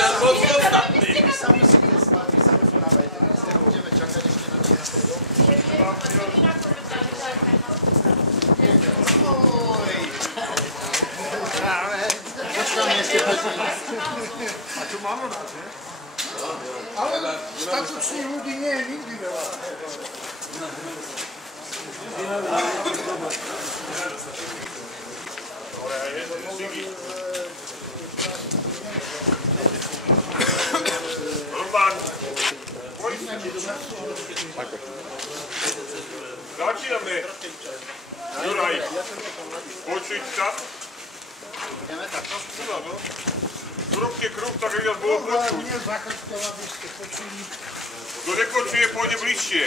A tu máme nás, ne? Ale statočných ľudí nie je nikdy veľa. Roman, začíname. Juraj, počuť sa? Ideme takto? Zrobte kruh, tak jak vás bolo počuť. Nie za chrbtom, aby ste počuli. Kto nepočuje, pôjde bližšie.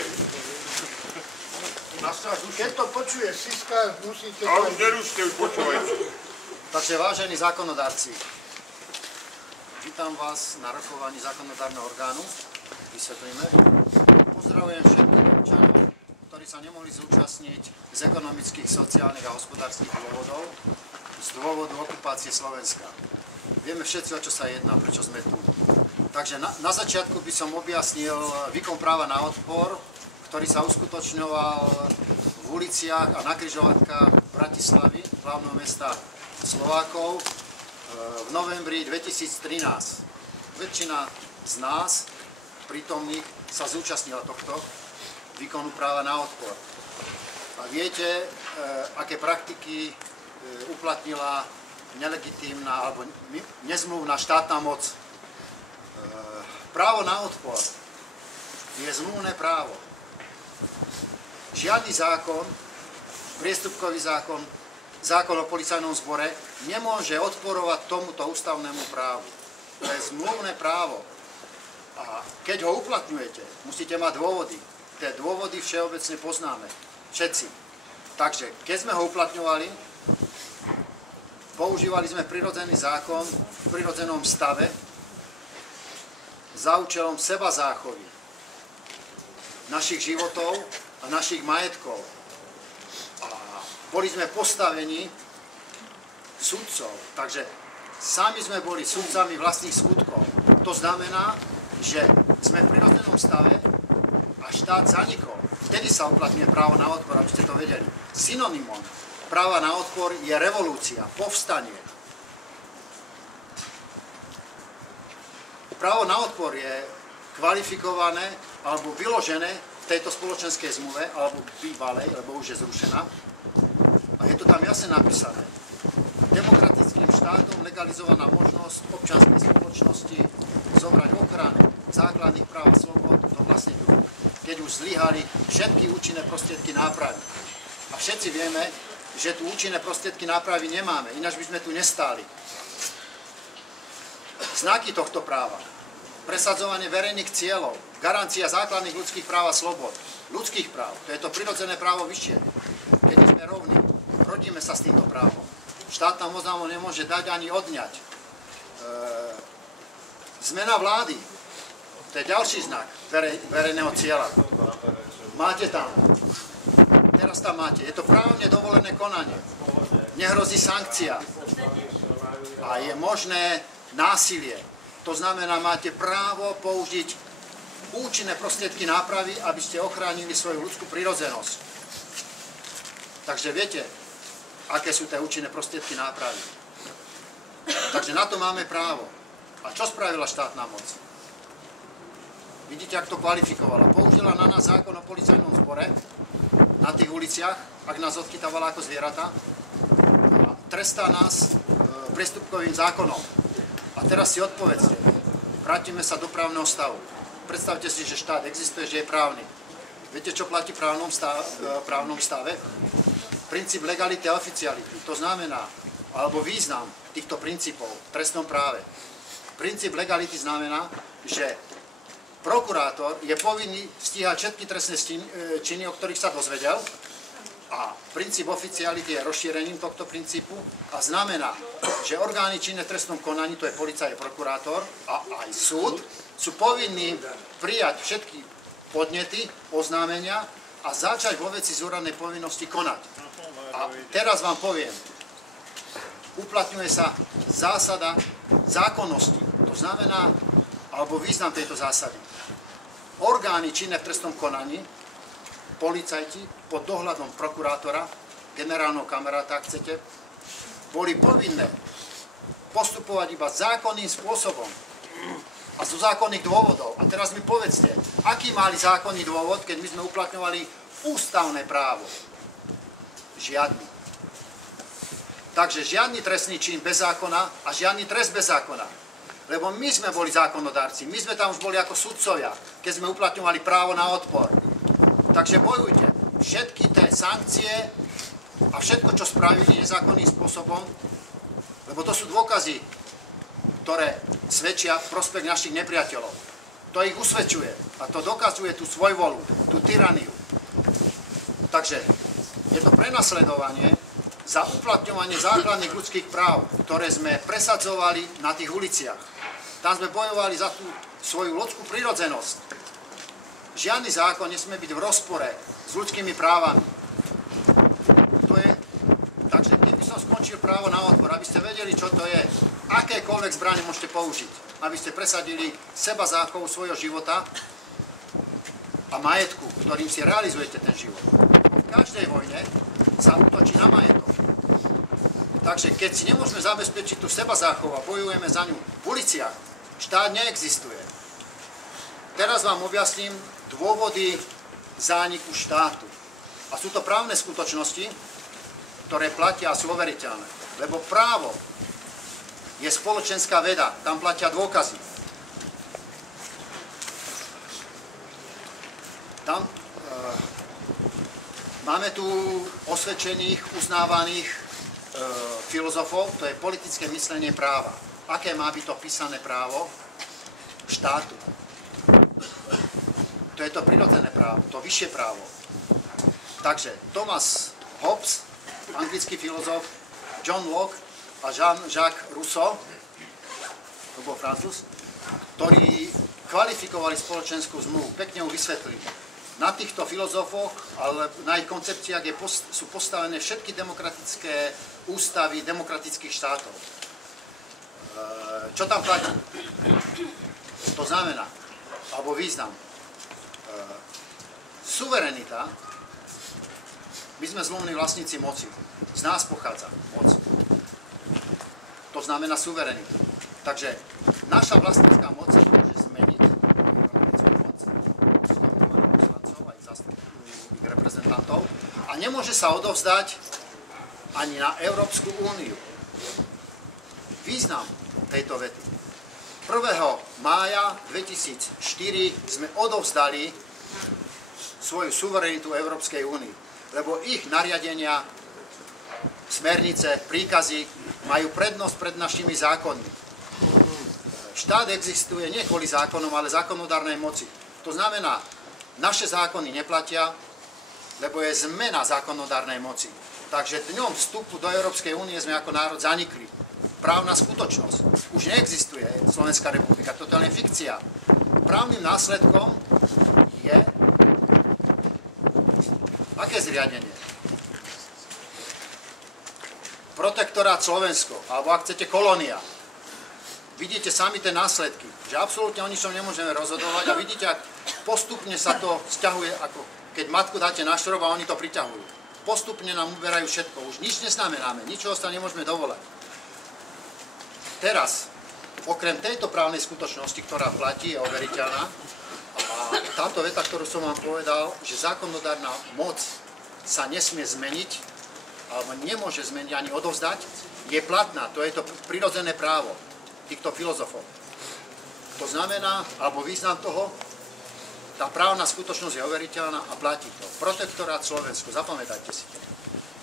Keď to počuje Siska, musíte... A už nerušte, už počúvajte. Takže vážení zákonodárci, vítam vás na rokovaní zákonodárneho orgánu. Vysvetlíme. Pozdravujem všetkých občanov, ktorí sa nemohli zúčastniť z ekonomických, sociálnych a hospodárskych dôvodov z dôvodu okupácie Slovenska. Vieme všetci, o čo sa jedná, prečo sme tu. Takže na začiatku by som objasnil výkon práva na odpor, ktorý sa uskutočňoval v uliciach a na križovatkách Bratislavy, hlavného mesta Slovákov, v novembri 2013. Väčšina z nás prítomných sa zúčastnila tohto výkonu práva na odpor. A viete, aké praktiky uplatnila nelegitímna alebo nezmluvná štátna moc. Právo na odpor je zmluvné právo. Žiadny zákon, priestupkový zákon, zákon o policajnom zbore nemôže odporovať tomuto ústavnému právu. To je zmluvné právo. A keď ho uplatňujete, musíte mať dôvody. Tie dôvody všeobecne poznáme. Všetci. Takže keď sme ho uplatňovali, používali sme prirodzený zákon v prirodzenom stave za účelom seba záchovy našich životov a našich majetkov. A boli sme postavení sudcov, takže sami sme boli sudcami vlastných skutkov. To znamená, že sme v prirodzenom stave a štát zanikol. Vtedy sa uplatňuje právo na odpor, aby ste to vedeli. Synonymom práva na odpor je revolúcia, povstanie. Právo na odpor je kvalifikované alebo vyložené v tejto spoločenskej zmluve, alebo bývalej, lebo už je zrušená. A je to tam jasne napísané. Demokratickým štátom legalizovaná možnosť občianskej spoločnosti zobrať ochranu základných práv a slobod do vlastných rúk, keď už zlyhali všetky účinné prostriedky nápravy. A všetci vieme, že tu účinné prostriedky nápravy nemáme, ináč by sme tu nestáli. Znaky tohto práva. Presadzovanie verejných cieľov, garancia základných ľudských práv a slobod, ľudských práv, to je to prirodzené právo vyššie. Keď sme rovní, rodíme sa s týmto právom. Štátna moc nám ho nemôže dať ani odňať. Zmena vlády, to je ďalší znak verejného cieľa. Máte tam. Teraz tam máte. Je to právne dovolené konanie. Nehrozí sankcia. A je možné násilie. To znamená, máte právo použiť účinné prostriedky nápravy, aby ste ochránili svoju ľudskú prirodzenosť. Takže viete, aké sú tie účinné prostriedky nápravy. Takže na to máme právo. A čo spravila štátna moc? Vidíte, ak to kvalifikovala. Použila na nás zákon o policajnom zbore na tých uliciach, ak nás odchytávala ako zvieratá, a trestá nás priestupkovým zákonom. A teraz si odpovedzte, vrátime sa do právneho stavu. Predstavte si, že štát existuje, že je právny. Viete, čo platí v právnom stave? Princíp legality a oficiality. To znamená, alebo význam týchto princípov v trestnom práve. Princíp legality znamená, že prokurátor je povinný stíhať všetky trestné činy, o ktorých sa dozvedel. A princíp oficiality je rozšírením tohto princípu a znamená, že orgány činné v trestnom konaní, to je policaj, prokurátor a aj súd, sú povinní prijať všetky podnety, oznámenia a začať vo veci z úradnej povinnosti konať. A teraz vám poviem, uplatňuje sa zásada zákonnosti. To To znamená, alebo význam tejto zásady. Orgány činné v trestnom konaní, policajti pod dohľadom prokurátora, generálneho kamaráta, ak chcete, boli povinné postupovať iba zákonným spôsobom a zo zákonných dôvodov. A teraz mi povedzte, aký mali zákonný dôvod, keď my sme uplatňovali ústavné právo? Žiadny. Takže žiadny trestný čin bez zákona a žiadny trest bez zákona. Lebo my sme boli zákonodárci, my sme tam už boli ako sudcovia, keď sme uplatňovali právo na odpor. Takže bojujte. Všetky tie sankcie a všetko, čo spravili nezákonným spôsobom, lebo to sú dôkazy, ktoré svedčia v prospech našich nepriateľov. To ich usvedčuje a to dokazuje tú svojvolu, tú tyraniu. Takže je to prenasledovanie za uplatňovanie základných ľudských práv, ktoré sme presadzovali na tých uliciach. Tam sme bojovali za tú svoju ľudskú prirodzenosť. Žiadny zákon nesmie byť v rozpore s ľudskými právami. To je, takže keď by som skončil právo na odpor, aby ste vedeli, čo to je, akékoľvek zbrane môžete použiť, aby ste presadili seba záchovu svojho života a majetku, ktorým si realizujete ten život. V každej vojne sa útočí na majetok. Takže keď si nemôžeme zabezpečiť tú seba záchovu a bojujeme za ňu v uliciach, štát neexistuje. Teraz vám objasním dôvody zániku štátu. A sú to právne skutočnosti, ktoré platia a sú overiteľné. Lebo právo je spoločenská veda, tam platia dôkazy. Tam máme tu osvedčených, uznávaných filozofov, to je politické myslenie práva. Aké má byť to písané právo štátu? To je to prirodzené právo, to vyššie právo. Takže Thomas Hobbes, anglický filozof, John Locke a Jean-Jacques Rousseau, to bol Francúz, ktorí kvalifikovali spoločenskú zmluvu, pekne ju vysvetlili. Na týchto filozofoch, ale na ich koncepciách sú postavené všetky demokratické ústavy demokratických štátov. Čo tam platí? To znamená, alebo význam. Suverenita, my sme zlomní vlastníci moci. Z nás pochádza moc. To znamená suverenitu. Takže naša vlastnícka moc sa môže zmeniť poslancov aj ich reprezentantov a nemôže sa odovzdať ani na Európsku úniu. Význam tejto vety. 1. mája 2004 sme odovzdali svoju suverenitu Európskej únii, lebo ich nariadenia, smernice, príkazy majú prednosť pred našimi zákonmi. Štát existuje nie kvôli zákonom, ale zákonodárnej moci. To znamená, naše zákony neplatia, lebo je zmena zákonodárnej moci. Takže dňom vstupu do Európskej únie sme ako národ zanikli. Právna skutočnosť. Už neexistuje Slovenská republika, toto je len fikcia. Právnym následkom je aké zriadenie? Protektorát Slovensko, alebo ak chcete kolónia. Vidíte sami tie následky, že absolútne o ničom nemôžeme rozhodovať a vidíte, ak postupne sa to sťahuje, ako keď matku dáte na šrob a oni to priťahujú. Postupne nám uberajú všetko, už nič neznamenáme, ničoho sa nemôžeme dovolať. Teraz, okrem tejto právnej skutočnosti, ktorá platí, je overiteľná, a táto veta, ktorú som vám povedal, že zákonodárna moc sa nesmie zmeniť, alebo nemôže zmeniť ani odovzdať, je platná. To je to prirodzené právo týchto filozofov. To znamená, alebo význam toho, tá právna skutočnosť je overiteľná a platí to. Protektorát Slovensko, zapamätajte si to.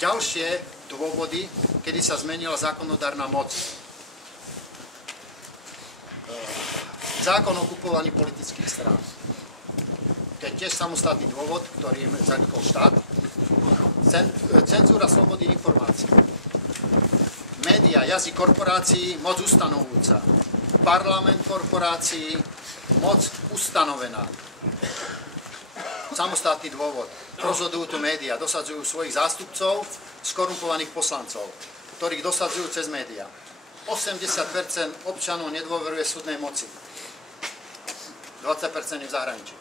Ďalšie dôvody, kedy sa zmenila zákonodárna moc. Zákon o kupovaní politických strán. To je tiež samostatný dôvod, ktorý zanikol štát. Cenzúra slobody informácií. Média, jazyk korporácií, moc ustanovujúca. Parlament korporácií, moc ustanovená. Samostatný dôvod. Rozhodujú tu médiá, dosadzujú svojich zástupcov, skorumpovaných poslancov, ktorých dosadzujú cez médiá. 80% občanov nedôveruje súdnej moci. 20% je v zahraničí.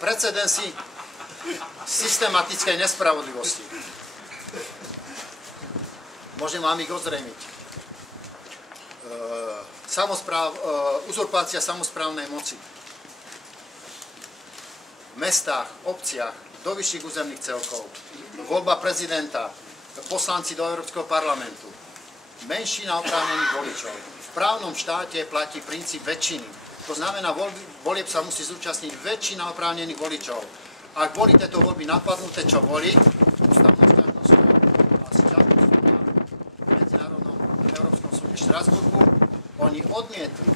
Precedensy systematickej nespravodlivosti. Môžem vám ich ozrejmiť. Uzurpácia samosprávnej moci. V mestách, obciach, do vyšších územných celkov, voľba prezidenta, poslanci do Európskeho parlamentu, menšina oprávnených voličov. V právnom štáte platí princíp väčšiny. To znamená, volieb sa musí zúčastniť väčšina oprávnených voličov. Ak boli tieto voľby napadnuté, čo boli, ústavnou sťažnosťou a sťažnosťou na Medzinárodnom Európskom súde v Štrasburgu, oni odmietli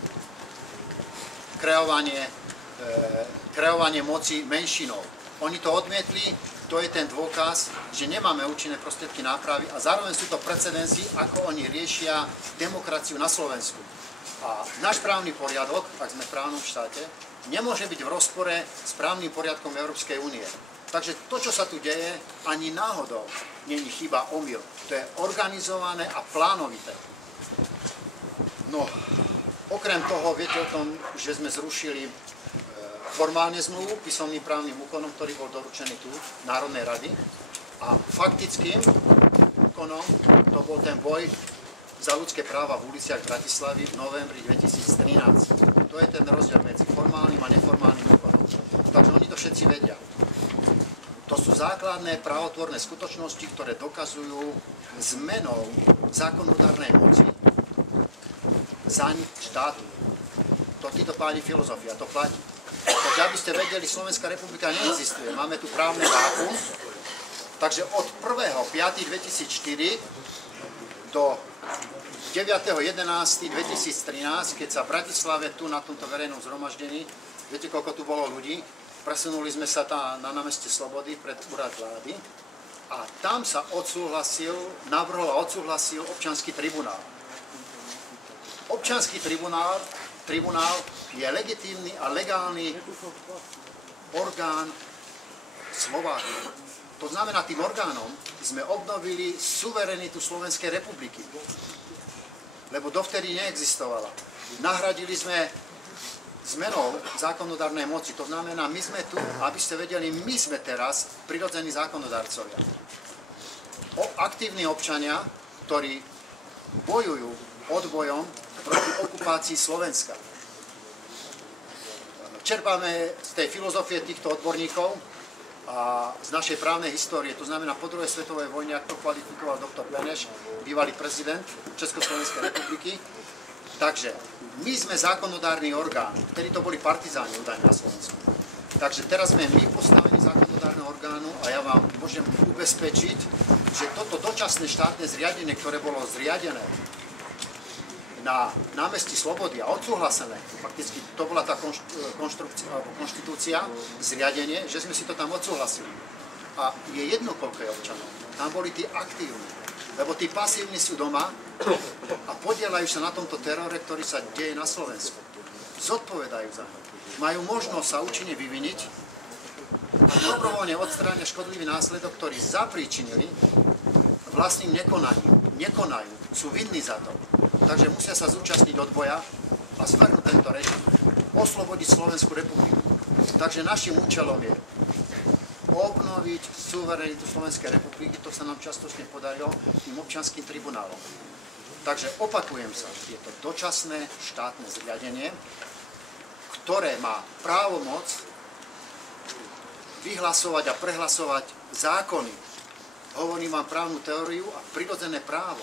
kreovanie moci menšinou. Oni to odmietli, to je ten dôkaz, že nemáme účinné prostriedky nápravy a zároveň sú to precedensy, ako oni riešia demokraciu na Slovensku. A náš právny poriadok, ak sme v právnom štáte, nemôže byť v rozpore s právnym poriadkom Európskej únie. Takže to, čo sa tu deje, ani náhodou nie je chyba, omyl. To je organizované a plánovité. No, okrem toho, viete o tom, že sme zrušili formálne zmluvu písomným právnym úkonom, ktorý bol doručený tu, Národnej rady. A faktickým úkonom to bol ten boj za ľudské práva v uliciach Bratislavy v novembri 2013. To je ten rozdiel medzi formálnym a neformálnym úkonom. Takže oni to všetci vedia. To sú základné právotvorné skutočnosti, ktoré dokazujú zmenou zákonodárnej moci zaň štátu. To títo páni filozofia, to platí. Takže aby ste vedeli, Slovenská republika neexistuje. Máme tu právne vákuum. Takže od 1.5.2004 do 9.11.2013, keď sa v Bratislave tu na tomto verejnom zhromaždení, viete, koľko tu bolo ľudí, presunuli sme sa na námestie Slobody pred úrad vlády a tam sa navrhol a odsúhlasil občiansky tribunál. Občiansky tribunál je legitímny a legálny orgán Slovákov. To znamená, tým orgánom sme obnovili suverenitu Slovenskej republiky, lebo dovtedy neexistovala. Nahradili sme zmenou zákonodárnej moci. To znamená, my sme tu, aby ste vedeli, my sme teraz prirodzení zákonodarcovia. Aktívni občania, ktorí bojujú odbojom proti okupácii Slovenska. Čerpáme z tej filozofie týchto odborníkov a z našej právnej histórie, to znamená po druhej svetovej vojne, ako to kvalifikoval doktor Beneš, bývalý prezident Československej republiky. Takže my sme zákonodárny orgán, vtedy to boli partizáni údajne na Slovensku. Takže teraz sme my postavení zákonodárneho orgánu a ja vám môžem ubezpečiť, že toto dočasné štátne zriadenie, ktoré bolo zriadené na námestí Slobody a odsúhlasené, fakticky to bola tá konštitúcia, zriadenie, že sme si to tam odsúhlasili. A je jedno, koľko je občanov. Tam boli tí aktívni, lebo tí pasívni sú doma a podielajú sa na tomto terore, ktorý sa deje na Slovensku. Zodpovedajú za to. Majú možnosť sa účinne vyviniť a dobrovoľne odstránia škodlivý následok, ktorý zapríčinili vlastným nekonaním. Nekonajú, sú vinní za to. Takže musia sa zúčastniť odboja a zvrhnúť tento režim. Oslobodiť Slovenskú republiku. Takže našim účelom je obnoviť suverenitu Slovenskej republiky, to sa nám častočne podarilo tým občianskym tribunálom. Takže opakujem sa, je to dočasné štátne zriadenie, ktoré má právomoc vyhlasovať a prehlasovať zákony. Hovorím vám právnu teóriu a prirodzené právo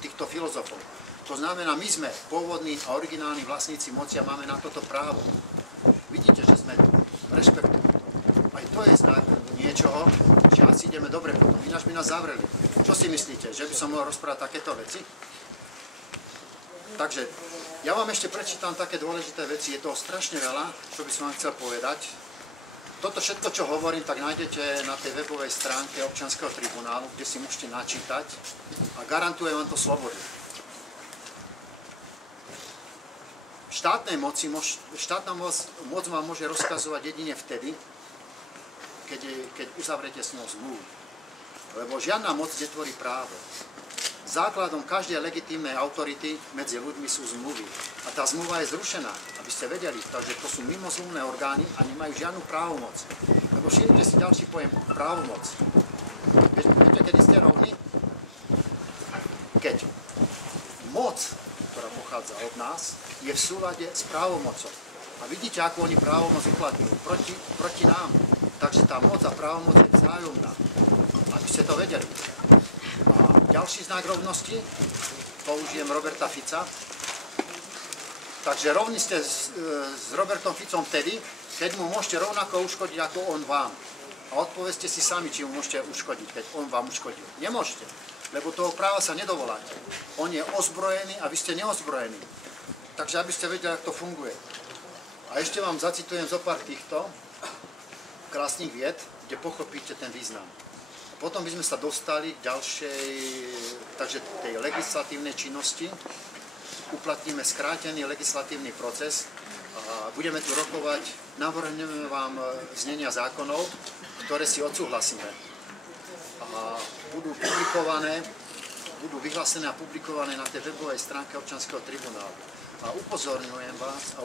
týchto filozofov. To znamená, my sme pôvodní a originálni vlastníci moci a máme na toto právo. Vidíte, že sme tu, rešpektujeme to. Aj to je znak niečoho, že asi ideme dobre potom, ináč by nás zavreli. Čo si myslíte, že by som mohol rozprávať takéto veci? Takže ja vám ešte prečítam také dôležité veci, je toho strašne veľa, čo by som vám chcel povedať. Toto všetko, čo hovorím, tak nájdete na tej webovej stránke občianskeho tribunálu, kde si môžete načítať a garantujem vám to slobodu. Štátna moc vám môže rozkazovať jedine vtedy, keď uzavrete s ňou zmluvu. Lebo žiadna moc netvorí právo. základom každej legitímnej autority medzi ľuďmi sú zmluvy. A tá zmluva je zrušená, aby ste vedeli, takže to sú mimozmluvné orgány a nemajú žiadnu právomoc. Lebo všimnite si ďalší pojem právomoc. Viete, kedy ste rovní? Keď moc, ktorá pochádza od nás, je v súlade s právomocou. A vidíte, ako oni právomoc uplatňujú proti nám. Takže tá moc a právomoc je vzájomná. Aby ste to vedeli. A ďalší znak rovnosti, použijem Roberta Fica. Takže rovní ste s Robertom Ficom vtedy, keď mu môžete rovnako uškodiť ako on vám. A odpovedzte si sami, či mu môžete uškodiť, keď on vám uškodil. Nemôžete, lebo toho práva sa nedovoláte. On je ozbrojený a vy ste neozbrojení. Takže aby ste vedeli, ako to funguje. A ešte vám zacitujem zo pár týchto krásnych vied, kde pochopíte ten význam. Potom by sme sa dostali k ďalšej, takže tej legislatívnej činnosti. Uplatníme skrátený legislatívny proces a budeme tu rokovať, navrhneme vám znenia zákonov, ktoré si odsúhlasíme. A budú vyhlásené a publikované na tej webovej stránke občianskeho tribunálu. A upozorňujem vás a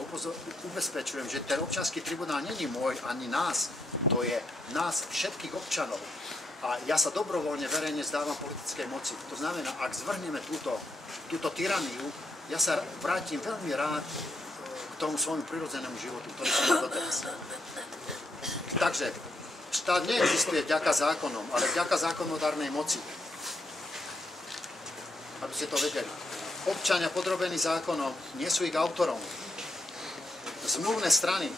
ubezpečujem, že ten občiansky tribunál není môj ani nás, to je nás všetkých občanov. A ja sa dobrovoľne verejne zdávam politickej moci. To znamená, ak zvrhneme túto tyraniu, ja sa vrátim veľmi rád k tomu svojmu prirodzenému životu, ktorý som mal doteraz. Takže štát neexistuje vďaka zákonom, ale vďaka zákonodárnej moci. Aby ste to vedeli. Občania podrobení zákonom nie sú ich autorom. Zmluvné strany,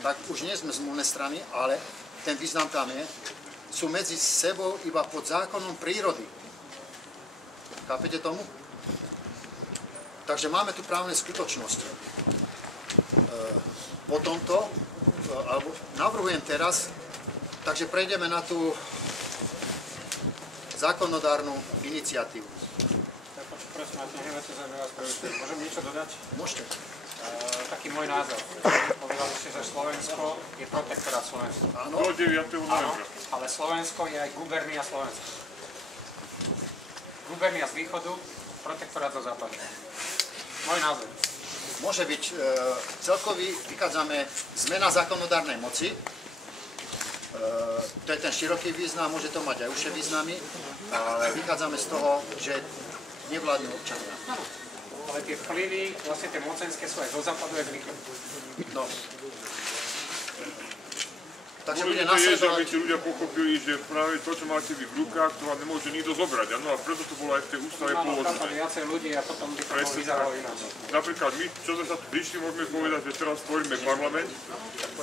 tak už nie sme zmluvné strany, ale ten význam tam je, sú medzi sebou iba pod zákonom prírody. Chápete tomu? Takže máme tu právne skutočnosti. Po tomto, alebo navrhujem teraz, takže prejdeme na tú zákonodárnu iniciatívu. Prosím, môžem niečo dodať? Môžete. Taký môj názor. Povedal ste, že Slovensko je protektorát Slovenska. Áno. Do 9. novembra. Ale Slovensko je aj gubernia Slovenska. Gubernia z východu, protektorát zo západu. Môj názor. Môže byť celkový, vychádzame zmena zákonodárnej moci, to je ten široký význam, môže to mať aj užšie významy, ale vychádzame z toho, že nevládnu občania. Ale tie vplyvy, vlastne tie mocenské sú aj zo západu, aj z východu. No. Takže Dôležité bude je, že aby nasledovať... tí ľudia pochopili, že práve to, čo máte vy v rukách, to vám nemôže nikto zobrať. Áno, a preto to bolo aj v tej ústave Tam pôvodné. viacej ľudí a potom by to vyzeralo ináč. Napríklad my, čo sme sa tu prišli, môžeme povedať, že teraz tvoríme parlament,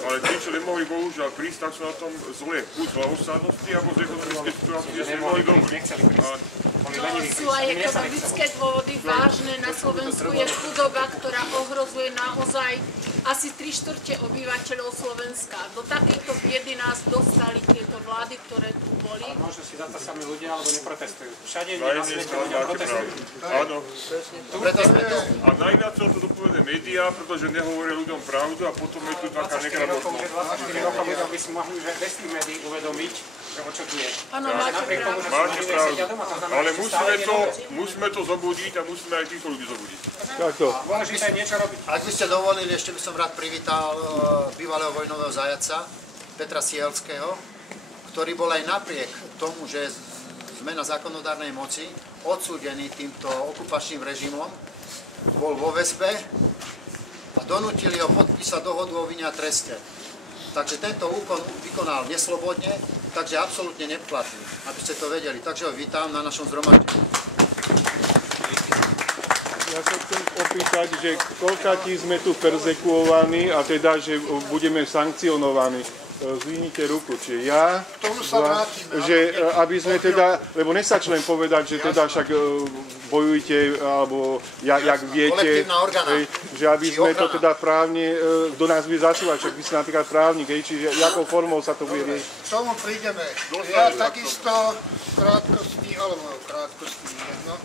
ale tí, čo nemohli bohužiaľ prísť, tak sú na tom zle. Buď z ľahostajnosti, alebo z ekonomickej situácie, že sme mali dobrí. Nechceli prísť. Sú aj ekonomické dôvody vážne. Na Slovensku je chudoba, ktorá ohrozuje naozaj asi 3/4 obyvateľov Slovenska. Do takejto biedy nás dostali tieto vlády, ktoré tu boli. Ale možno si za to sami ľudia, alebo neprotestujú. Všade Na na jednej svete strane ľudia máte protestujú. pravdu. Áno. Preto sme tu. A najviac to dopovedé médiá, pretože nehovoria ľuďom pravdu a potom je tu taká 24 rokov negramotnosť. ľuďom by si mohli už aj bez tých médií uvedomiť, že o čo tu je. Áno, máte Napriek tomu, že Máte sú pravdu. sedia doma, to znamená, Ale že sú stále musíme to zobudiť a musíme aj týchto ľudí zobudiť. dôležité je niečo robiť. Ak by ste dovolili, ešte by som rád privítal bývalého vojnového zajaca Petra Sielského, ktorý bol aj napriek tomu, že sme na zákonodárnej moci odsúdený týmto okupačným režimom, bol vo väzbe a donútili ho podpísať dohodu o vine a treste. Takže tento úkon vykonal neslobodne, takže absolútne neplatný, aby ste to vedeli. Takže ho vítam na našom zhromaždení. Ja sa chcem opýtať, že koľkátí sme tu perzekuovaní a teda, že budeme sankcionovaní. Zvihnite ruku, čiže ja, že aby sme teda, lebo nestačí len povedať, že teda však bojujte, alebo jak viete, že aby sme to teda právne, kto nás bude začúvať, však vy ste napríklad právnik, čiže jakou formou sa to bude riešiť? K tomu prídeme. Ja takisto krátkosti jedno.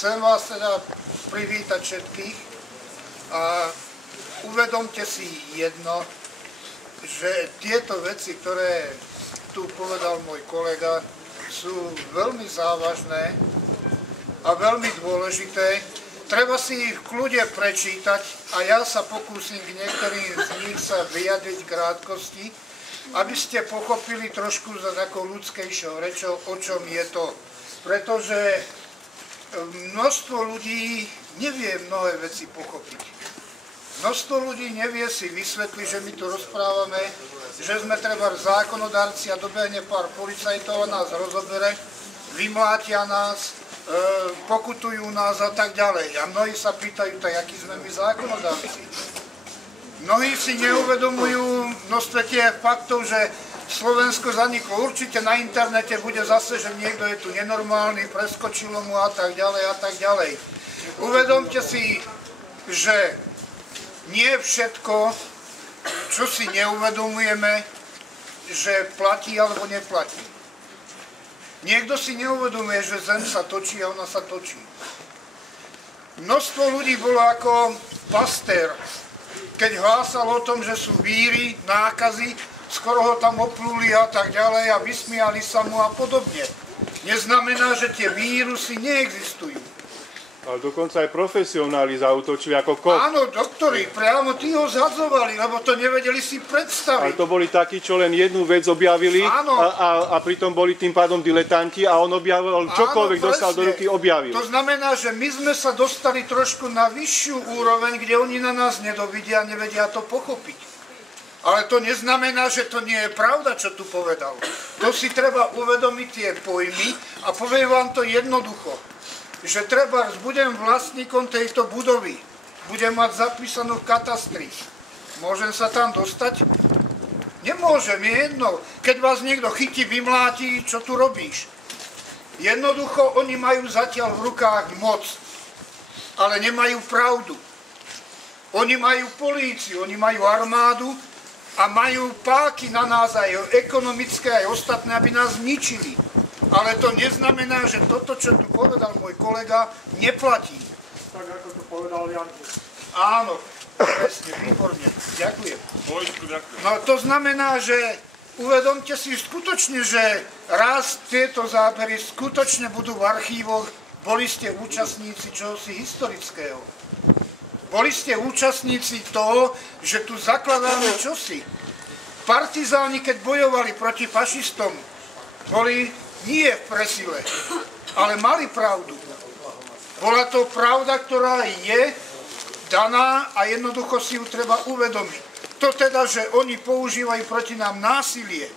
Chcem vás teda privítať všetkých a uvedomte si jedno, že tieto veci, ktoré tu povedal môj kolega, sú veľmi závažné a veľmi dôležité. Treba si ich v kľude prečítať a ja sa pokúsim k niektorým z nich sa vyjadriť v krátkosti, aby ste pochopili trošku za takou ľudskejšou rečou, o čom je to. Pretože množstvo ľudí nevie mnohé veci pochopiť. Množstvo ľudí nevie si vysvetliť, že my tu rozprávame, že sme treba zákonodárci a dobehne pár policajtov a nás rozobere, vymlátia nás, pokutujú nás a tak ďalej. A mnohí sa pýtajú, tak akí sme my zákonodárci. Mnohí si neuvedomujú množstve tie faktov, že Slovensko zaniklo. Určite na internete bude zase, že niekto je tu nenormálny, preskočilo mu a tak ďalej a tak ďalej. Uvedomte si, že nie všetko, čo si neuvedomujeme, že platí alebo neplatí. Niekto si neuvedomuje, že Zem sa točí a ona sa točí. Množstvo ľudí bolo ako Pasteur, keď hlásal o tom, že sú víry, nákazy, skoro ho tam oplúli a tak ďalej a vysmiali sa mu a podobne. Neznamená, že tie vírusy neexistujú. Ale dokonca aj profesionáli zaútočili ako kok. Áno, doktori, priamo tí ho zhadzovali, lebo to nevedeli si predstaviť. Ale to boli takí, čo len jednu vec objavili a pritom boli tým pádom diletanti a on objavil čokoľvek, dostal do ruky, objavil. To znamená, že my sme sa dostali trošku na vyššiu úroveň, kde oni na nás nedovidia, nevedia to pochopiť. Ale to neznamená, že to nie je pravda, čo tu povedal. To si treba uvedomiť tie pojmy a poviem vám to jednoducho. Že treba, budem vlastníkom tejto budovy, budem mať zapísanú v katastri. Môžem sa tam dostať? Nemôžem, je jedno. Keď vás niekto chytí, vymláti, čo tu robíš? Jednoducho, oni majú zatiaľ v rukách moc, ale nemajú pravdu. Oni majú políciu, oni majú armádu a majú páky na nás aj ekonomické, aj ostatné, aby nás ničili. Ale to neznamená, že toto, čo tu povedal môj kolega, neplatí. Tak ako to povedal Janko. Áno, presne, výborne. Ďakujem. No to znamená, že uvedomte si skutočne, že raz tieto zábery skutočne budú v archívoch. Boli ste účastníci čohosi historického. Boli ste účastníci toho, že tu zakladáme čosi. Partizáni, keď bojovali proti fašistom, boli nie v presile, ale mali pravdu. Bola to pravda, ktorá je daná a jednoducho si ju treba uvedomiť. To teda, že oni používajú proti nám násilie,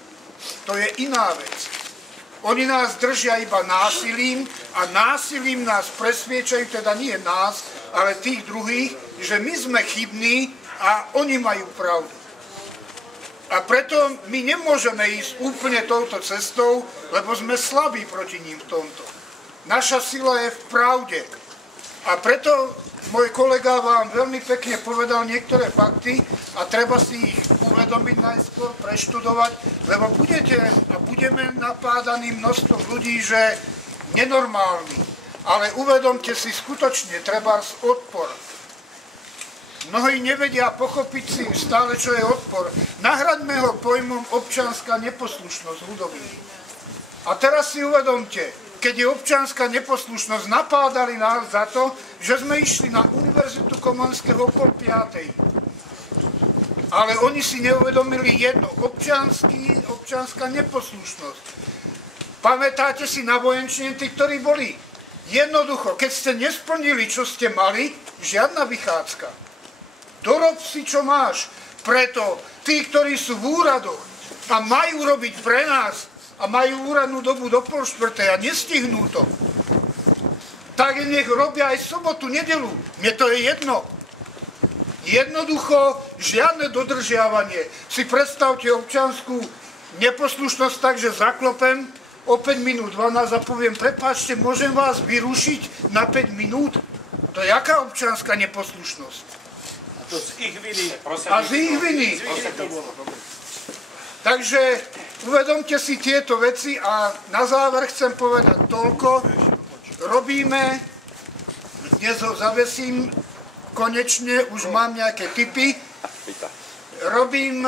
to je iná vec. Oni nás držia iba násilím a násilím nás presviečajú, teda nie nás, ale tých druhých, že my sme chybní a oni majú pravdu. A preto my nemôžeme ísť úplne touto cestou, lebo sme slabí proti ním v tomto. Naša sila je v pravde. A preto môj kolega vám veľmi pekne povedal niektoré fakty a treba si ich uvedomiť najskôr, preštudovať, lebo budeme napádaní množstvom ľudí, že nenormálni. Ale uvedomte si skutočne, trebárs odpor. Mnohí nevedia pochopiť si stále, čo je odpor. Nahraďme ho pojmom občianska neposlušnosť ľudových. A teraz si uvedomte, keď je občianska neposlušnosť, napádali nás za to, že sme išli na Univerzitu Komenského po 5. Ale oni si neuvedomili jedno, občianska neposlušnosť. Pamätáte si na vojenčine tí, ktorí boli? Jednoducho, keď ste nesplnili, čo ste mali, žiadna vychádzka. Dorob si, čo máš. Preto tí, ktorí sú v úradoch a majú robiť pre nás a majú úradnú dobu do 3:30 a nestihnú to, tak nech robia aj sobotu, nedelu. Mne to je jedno. Jednoducho, žiadne dodržiavanie. Si predstavte občiansku neposlušnosť tak, že zaklopem o 5 minút 12 a poviem, prepáčte, môžem vás vyrušiť na 5 minút? To je jaká občianská neposlušnosť? To z ich viny. A z ich viny. Takže uvedomte si tieto veci a na záver chcem povedať toľko. Robíme, dnes ho zavesím, konečne už mám nejaké tipy. Robím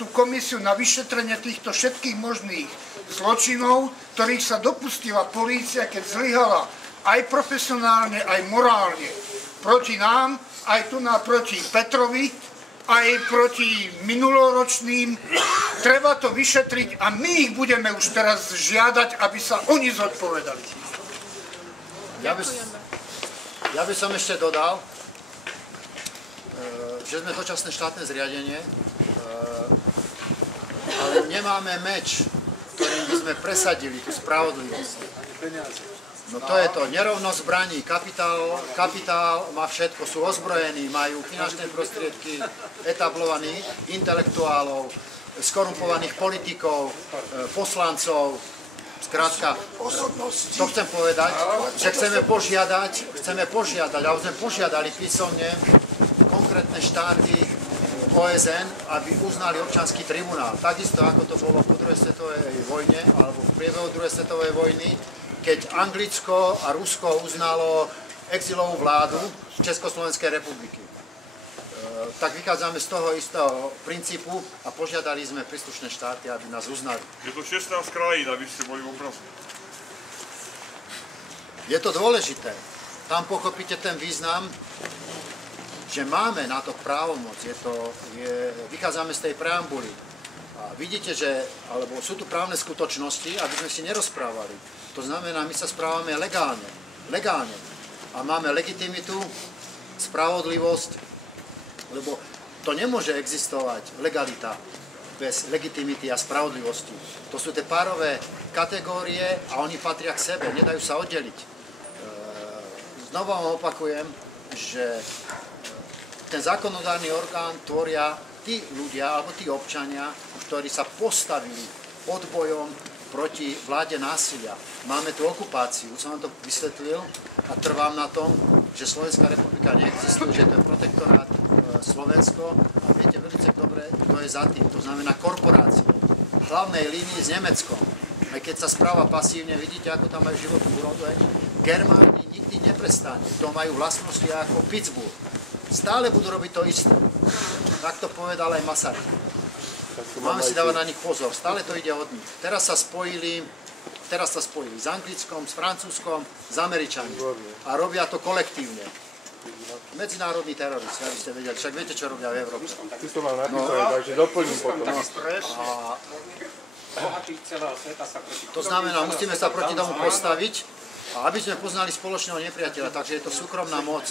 tú komisiu na vyšetrenie týchto všetkých možných zločinov, ktorých sa dopustila polícia, keď zlyhala aj profesionálne, aj morálne proti nám, aj tu proti Petrovi, aj proti minuloročným. Treba to vyšetriť a my ich budeme už teraz žiadať, aby sa oni zodpovedali. Ja by som ešte dodal, že sme dočasné štátne zriadenie, ale nemáme meč, ktorým by sme presadili tú spravodlivosť. No to je to, nerovnosť zbraní, kapitál má všetko, sú ozbrojení, majú finančné prostriedky, etablovaných intelektuálov, skorumpovaných politikov, poslancov, skrátka, to chcem povedať, že chceme požiadať, alebo sme požiadali písomne konkrétne štáty OSN, aby uznali občiansky tribunál. Takisto ako to bolo po druhej svetovej vojne, alebo v priebehu druhej svetovej vojny, keď Anglicko a Rusko uznalo exilovú vládu Československej republiky. Tak vychádzame z toho istého princípu a požiadali sme príslušné štáty, aby nás uznali. Je to 16 krajín, aby ste boli v obraze. Je to dôležité. Tam pochopíte ten význam, že máme na to právomoc. Vychádzame z tej preambuly. A vidíte, že sú tu právne skutočnosti, aby sme si nerozprávali. To znamená, my sa správame legálne. A máme legitimitu, spravodlivosť, lebo to nemôže existovať legalita bez legitimity a spravodlivosti. To sú tie párové kategórie a oni patria k sebe, nedajú sa oddeliť. Znova vám opakujem, že ten zákonodárny orgán tvoria tí ľudia alebo tí občania, ktorí sa postavili odbojom proti vláde násilia. Máme tu okupáciu, som vám to vysvetlil a trvám na tom, že Slovenská republika neexistuje, že to je protektorát Slovensko a viete veľmi dobre, kto je za tým. To znamená korporácie. V hlavnej línii s Nemeckom. Aj keď sa správa pasívne, vidíte, ako tam majú životnú úroveň. Germáni nikdy neprestane. To majú vlastnosti ako Pittsburgh. Stále budú robiť to isté. Tak to povedal aj Masaryk. Máme si dávať na nich pozor. Stále to ide od nich. Teraz sa spojili s Anglickom, s Francúzskom, s Američanmi. A robia to kolektívne. Medzinárodní teroristi, aby ste vedeli. Však viete, čo robia v Európe. Ty to mal napísané, takže doplním potom. To znamená, musíme sa proti tomu postaviť, a aby sme poznali spoločného nepriateľa. Takže je to súkromná moc.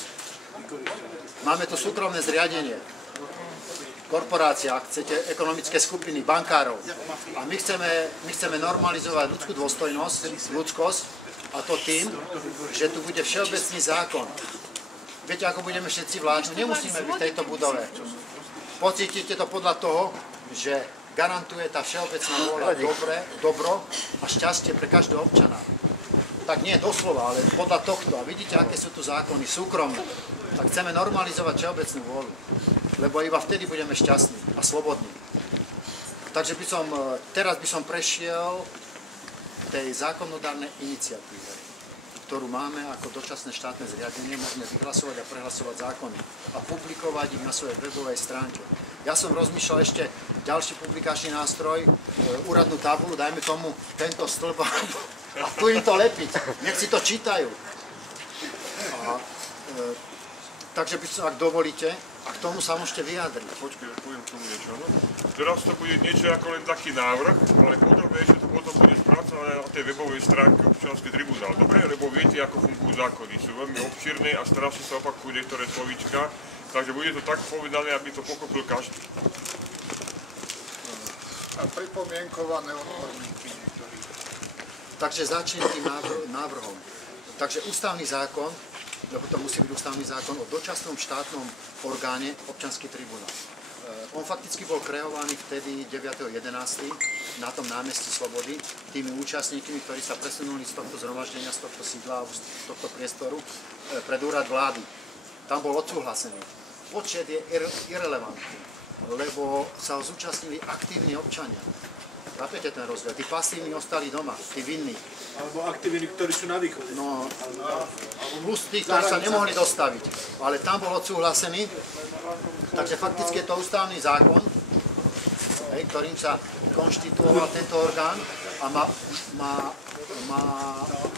Máme tu súkromné zriadenie. Korporácia, ak chcete, ekonomické skupiny, bankárov. A my chceme normalizovať ľudskú dôstojnosť, ľudskosť, a to tým, že tu bude všeobecný zákon. Viete, ako budeme všetci vládnuť? Nemusíme byť v tejto budove. Pocítite to podľa toho, že garantuje tá všeobecná vôľa dobro a šťastie pre každého občana. Tak nie doslova, ale podľa tohto. A vidíte, aké sú tu zákony súkromné. Tak chceme normalizovať všeobecnú vôľu. Lebo iba vtedy budeme šťastní a slobodní. Takže teraz by som prešiel tej zákonodárnej iniciatíve, ktorú máme ako dočasné štátne zriadenie. Môžeme vyhlasovať a prehlasovať zákony a publikovať ich na svojej webovej stránke. Ja som rozmýšľal ešte ďalší publikačný nástroj, úradnú tabuľu, dajme tomu tento stĺp a tu im to lepiť. Nech si to čítajú. Takže ak dovolíte, a k tomu sa môžete vyjadriť. Počkaj, poviem k tomu niečo. No? Teraz to bude niečo ako len taký návrh, ale podrobnejšie to potom bude spracované na tej webovej stránke občiansky tribunál. Dobre, lebo viete, ako fungujú zákony. Sú veľmi obširné a strašne sa opakujú niektoré slovíčka, takže bude to tak povedané, aby to pochopil každý. A pripomienkované odborníky niektorí. Takže začnem tým návrhom. Takže ústavný zákon, lebo to musí byť ústavný zákon o dočasnom štátnom orgáne občiansky tribunál. On fakticky bol kreovaný vtedy 9.11. na tom námestí Slobody tými účastníkmi, ktorí sa presunuli z tohto zhromaždenia, z tohto sídla, z tohto priestoru pred úrad vlády. Tam bol odsúhlasený. Počet je irelevantný, lebo sa ho zúčastnili aktívni občania. Chápete ten rozdiel? Tí pasívni ostali doma, tí vinní. Alebo aktívni, ktorí sú na východe. No, plus tí, ktorí sa nemohli dostaviť. Ale tam bol odsúhlasený. Takže fakticky je to ústavný zákon, ktorým sa konštituoval tento orgán. A a má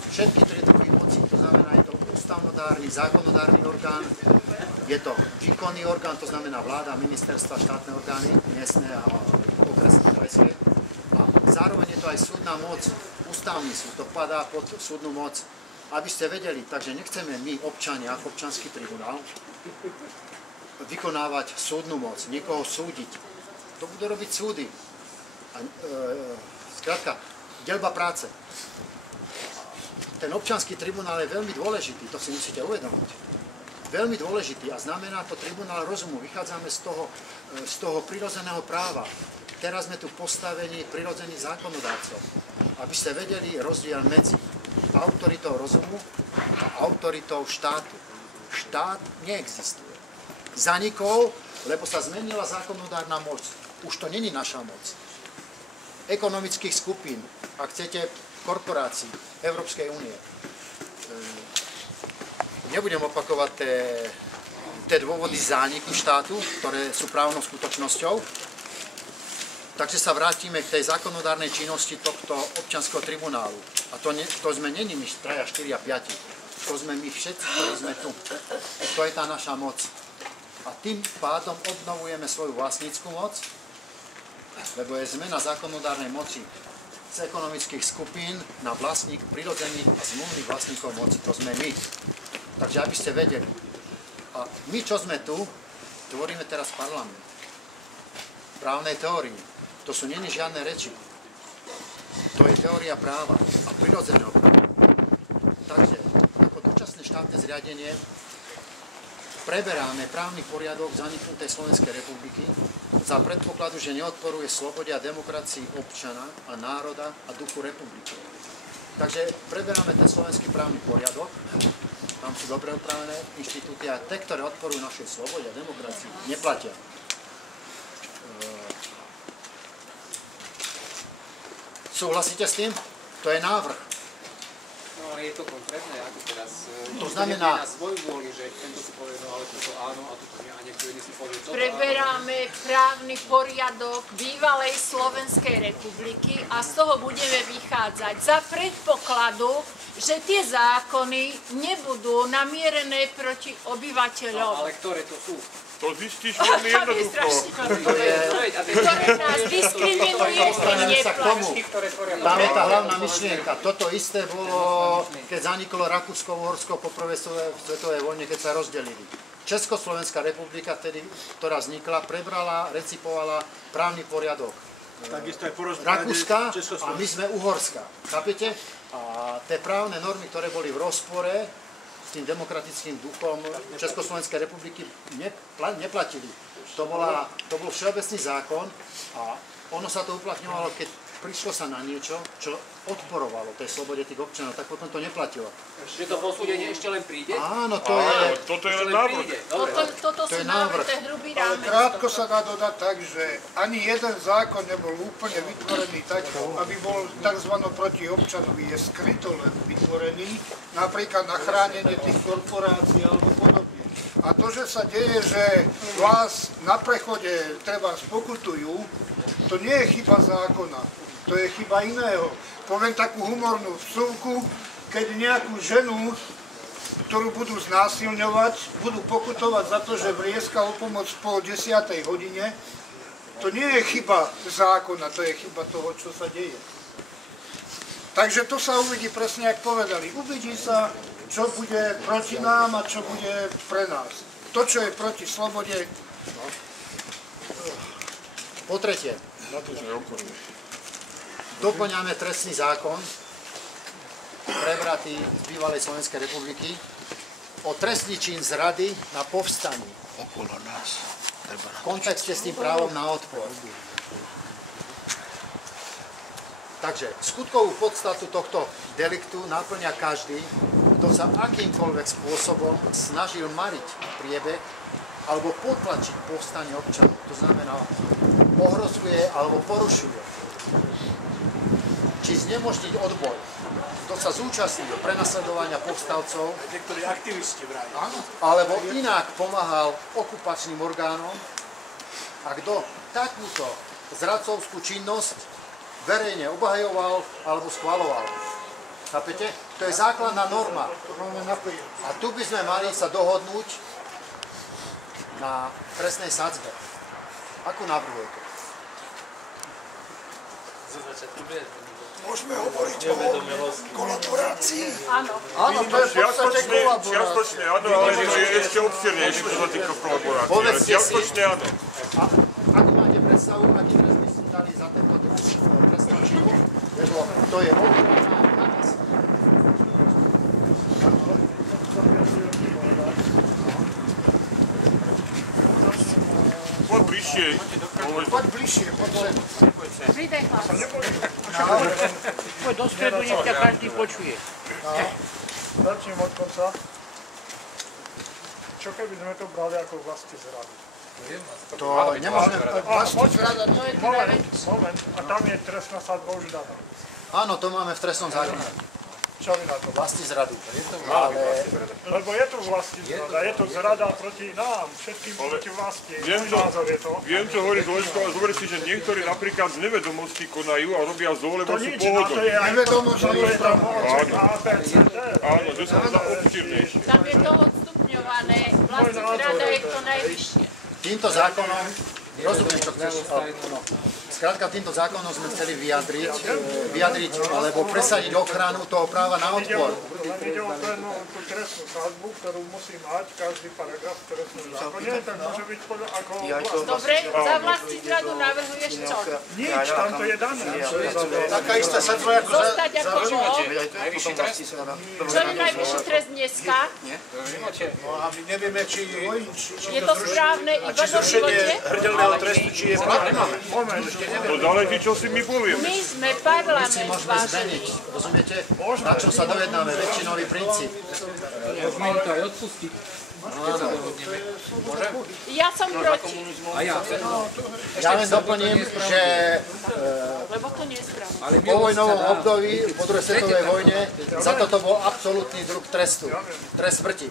všetky tri druhy moci. To znamená, je to ústavnodárny, zákonodárny orgán, je to výkonný orgán, to znamená vláda, ministerstva, štátne orgány, miestne a okresné, krajské. A zároveň je to aj súdna moc, ústavný súd, to padá pod súdnu moc. Aby ste vedeli, takže nechceme my, občania, ako občanský tribunál, vykonávať súdnu moc, niekoho súdiť. To budú robiť súdy. Skrátka, deľba práce. Ten občiansky tribunál je veľmi dôležitý, to si musíte uvedomiť. Veľmi dôležitý a znamená to tribunál rozumu. Vychádzame z toho prirodzeného práva. Teraz sme tu postavení prirodzených zákonodárcov, aby ste vedeli rozdiel medzi autoritou rozumu a autoritou štátu. Štát neexistuje. Zanikol, lebo sa zmenila zákonodárna moc. Už to není naša moc. Ekonomických skupín, ak chcete, korporácií Európskej únie. Nebudem opakovať tie dôvody zániku štátu, ktoré sú právnou skutočnosťou. Takže sa vrátime k tej zákonodárnej činnosti tohto občianskeho tribunálu. A to sme není my 3, 4 a 5. To sme my všetci, ktorí sme tu. To je tá naša moc. A tým pádom obnovujeme svoju vlastnícku moc, lebo je zmena zákonodárnej moci z ekonomických skupín na vlastník prirodzených a zmluvných vlastníkov moci. To sme my. Takže aby ste vedeli. A my, čo sme tu, tvoríme teraz parlament. Právnej teórii. To sú není žiadne reči. To je teória práva a prirodzeného práva. Takže ako dočasné štátne zriadenie preberáme právny poriadok zaniknutej Slovenskej republiky za predpokladu, že neodporuje slobode a demokracii občana a národa a duchu republiky. Takže preberáme ten slovenský právny poriadok, tam sú dobre upravené inštitúty a tie, ktoré odporujú našej slobode a demokracii, neplatia. Súhlasíte s tým? To je návrh. No ale je to konkrétne, ako teraz... To znamená... Na svoj vôli, že tento si povie, no ale toto áno a toto nie, a niekto iný si povie toto áno. Preberáme právny poriadok bývalej Slovenskej republiky a z toho budeme vychádzať za predpokladu, že tie zákony nebudú namierené proti obyvateľom. No, ale ktoré to sú? To zistíš veľmi jednoducho. Ktoré nás diskriminuje, neplatí. Tam je tá hlavná myšlienka. Toto isté bolo, keď zaniklo Rakúsko-Uhorsko po prvej svetovej vojne, keď sa rozdelili. Československá republika, vtedy, ktorá vznikla, prebrala, recipovala právny poriadok Rakúska a my sme Uhorska. Chápete? A tie právne normy, ktoré boli v rozpore s tým demokratickým duchom Československej republiky, neplatili. To bol všeobecný zákon a ono sa to uplatňovalo, keď prišlo sa na niečo, čo odporovalo tej slobode tých občanov, tak potom to neplatilo. Že to posúdenie ešte len príde? Áno, to je... Toto je len návrh. Toto sú návrh, to je hrubý rámec. Krátko sa dá dodať tak, že ani jeden zákon nebol úplne vytvorený tak, aby bol tzv. Proti občanovi. Je skryto len vytvorený, napríklad na chránenie tých korporácií alebo podobne. A to, že sa deje, že vás na prechode treba spokutujú, to nie je chyba zákona, to je chyba iného. Poviem takú humornú vsúvku, keď nejakú ženu, ktorú budú znásilňovať, budú pokutovať za to, že vrieska o pomoc po 10. hodine, to nie je chyba zákona, to je chyba toho, čo sa deje. Takže to sa uvidí presne, jak povedali. Uvidí sa, čo bude proti nám a čo bude pre nás. To, čo je proti slobode. Po tretie, doplňame trestný zákon, prebratý z bývalej Slovenskej republiky, o trestný čin zrady na povstaní. V kontexte s tým právom na odpor. Takže skutkovú podstatu tohto deliktu náplňa každý, kto sa akýmkoľvek spôsobom snažil mariť priebeh alebo potlačiť povstanie občanov. To znamená, ohrozuje alebo porušuje. Či znemožniť odboj. Kto sa zúčastnil prenasledovania povstalcov, niektorí aktivisti vraj. alebo inak pomáhal okupačným orgánom a kto takúto zradcovskú činnosť verejne obhajoval alebo schvaľoval. Chápete? To je základná norma. A tu by sme mali sa dohodnúť na trestnej sadzbe. Ako navrhujete? Môžeme hovoriť o kolaborácii. Áno. Áno, to je v podstate kolaborácia. Čiastočne áno, ale je ešte obširnejšie, čo sa týka kolaborácie. Ale čiastočne áno. A ako máte predstavu, aký trest by ste dali za tento druh trestného činu? Lebo to je obhajovaná na nás. Poď bližšie. Poď bližšie, poď sem. Pridaj hlas. Poď do stredu, nech ťa každý počuje. Začnem od konca. Čo keby sme to brali ako vlasti zradu? To nemôžeme... Moment. A tam je trestná sadzba už daná. Áno, to máme v trestnom zákone. Čo vy na to? Vlasti zradu. Lebo je to vlasti zrada. Je to zrada proti nám, všetkým proti vlasti. Názov je to. Viem, čo hovorí Zložko, ale zober si, že niektorí napríklad z nevedomosti konajú a robia zlo, lebo sú pohodlní. Nevedomosť je tam. Áno, že sa to dá obširnejšie. Tam je to odstupňované. Vlastne zrada je to najvyššie. Týmto zákonom, rozumiem, čo chceš, skrátka týmto zákonom sme chceli vyjadriť alebo presadiť ochranu toho práva na odpor. Ide o tú trestnú sadzbu, ktorú musí mať každý paragraf v trestnom zákone, tak môže byť ako vlast. Dobre, za vlastní zradu navrhuješ čo? Nič, tam to je dané. Taká istá sadzba ako za... Zostať ako bolo? Najvyšší trest? Čo je najvyšší trest dneska? No a my nevieme, či Je to správne iba do zrušenie živote? hrdelného trestu, či je platné. To záleží, čo si my povieme. My sme parlament, Môžeme vážený. zmeniť, rozumiete? Na čo sa dojednáme, väčšinový princíp. Ja som proti, Ja len doplním, že lebo to nie je správne. v povojnovom období, po druhej svetovej vojne, za toto bol absolútny druh trestu. Trest smrti.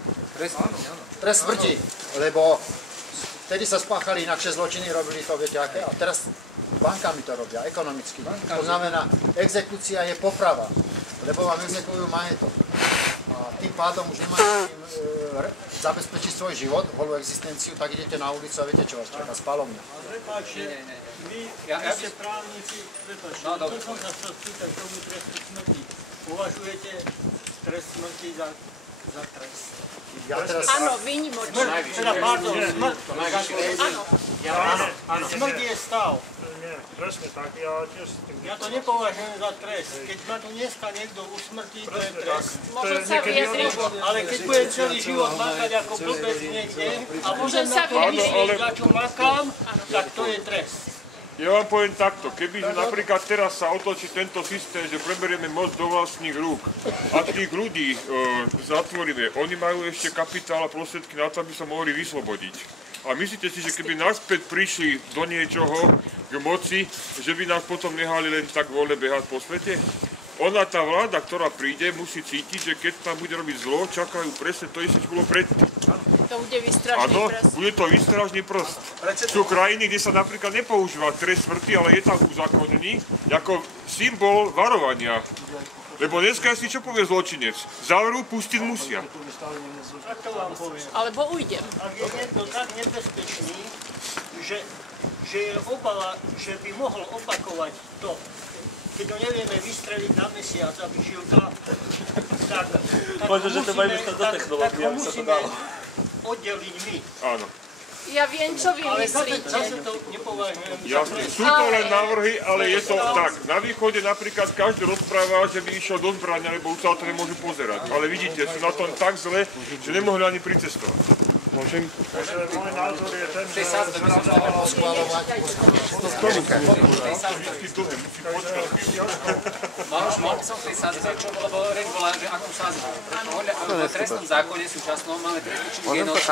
Trest smrti, lebo vtedy sa spáchali inakšie zločiny, robili to, viete aké, a teraz bankami to robia, ekonomicky. To znamená, exekúcia je poprava, lebo vám exekujú majetok. A tým pádom už nemáte tým zabezpečiť svoj život, holú existenciu, tak idete na ulicu a viete, čo vás čaká, spalovňa. Prepáčte, vy ste právnici, prepáčte, to som sa chcel spýtať tomu trestu smrti. Považujete trest smrti za trest? Áno, výnimočne. Teda, pardon, smrť. Áno. Smrť je stav. Nie, presne tak, ja tiež s tým... Ja to nepovažujem za trest. Keď ma tu dneska niekto usmrtí, to je trest. Môžem sa vyjadriť. Ale keď budem celý život makať ako blbec niekde a budem na to myslieť, za čo makám, tak to je trest. Ja vám poviem takto, keby napríklad teraz sa otočí tento systém, že preberieme moc do vlastných rúk a tých ľudí zatvoríme, oni majú ešte kapitál a prostriedky na to, aby sa mohli vyslobodiť. A myslíte si, že keby naspäť prišli do niečoho k moci, že by nás potom nehali len tak voľne behať po svete? Ona, tá vláda, ktorá príde, musí cítiť, že keď tam bude robiť zlo, čakajú presne to isté, čo bolo predtým. To bude výstražný Áno, prst. bude to výstražný prst. Sú krajiny, kde sa napríklad nepoužíva trest smrti, ale je tam uzákonený ako symbol varovania. Lebo dneska si čo povie zločinec? Zavrú, pustiť musia. Tak to vám poviem. Alebo ujdem. Ak je niekto tak nebezpečný, že je obava, že by mohol opakovať to, keď ho nevieme vystreliť na mesiac, aby žil tam, tak ho musíme oddeliť my. Áno. Ja viem, čo vy Ale myslíte. zase to nepovažujem za Jasne, sú to len návrhy, ale je to tak. Na východe napríklad každý rozpráva, že by išiel do zbrania, lebo už sa to nemôžu pozerať. Ale vidíte, sú na tom tak zle, že nemohli ani pricestovať. Môžem? Môj názor je ten, že Mal som v tej sadzbe, lebo reč bola, že akú sadzbu. V trestnom zákone súčasnom máme trestný čin genocídy.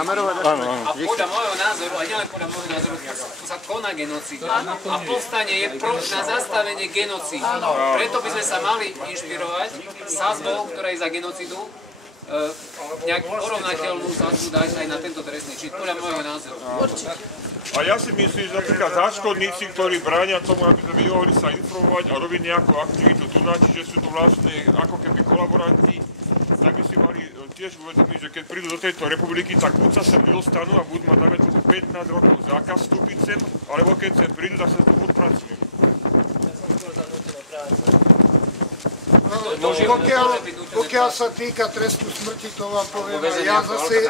A podľa môjho názoru, a nielen podľa môjho názoru, tu sa koná genocída. A povstanie je na zastavenie genocídy. Preto by sme sa mali inšpirovať sadzbou, ktorá je za genocídu, nejak porovnateľnú sadzbu dať aj na tento trestný čin, podľa môjho názoru. A ja si myslím, že napríklad záškodníci, ktorí bránia tomu, aby sme mohli sa informovať a robiť nejakú aktivitu tu na, čiže sú to vlastne ako keby kolaboranti, tak by si mali tiež uvedomiť, že keď prídu do tejto republiky, tak buď sa sem nedostanú a budú mať dáme tomu 15 rokov zákaz vstúpiť sem, alebo keď sem prídu, tak sa to odpracujú. Pokiaľ sa týka trestu smrti, to vám poviem, ja zase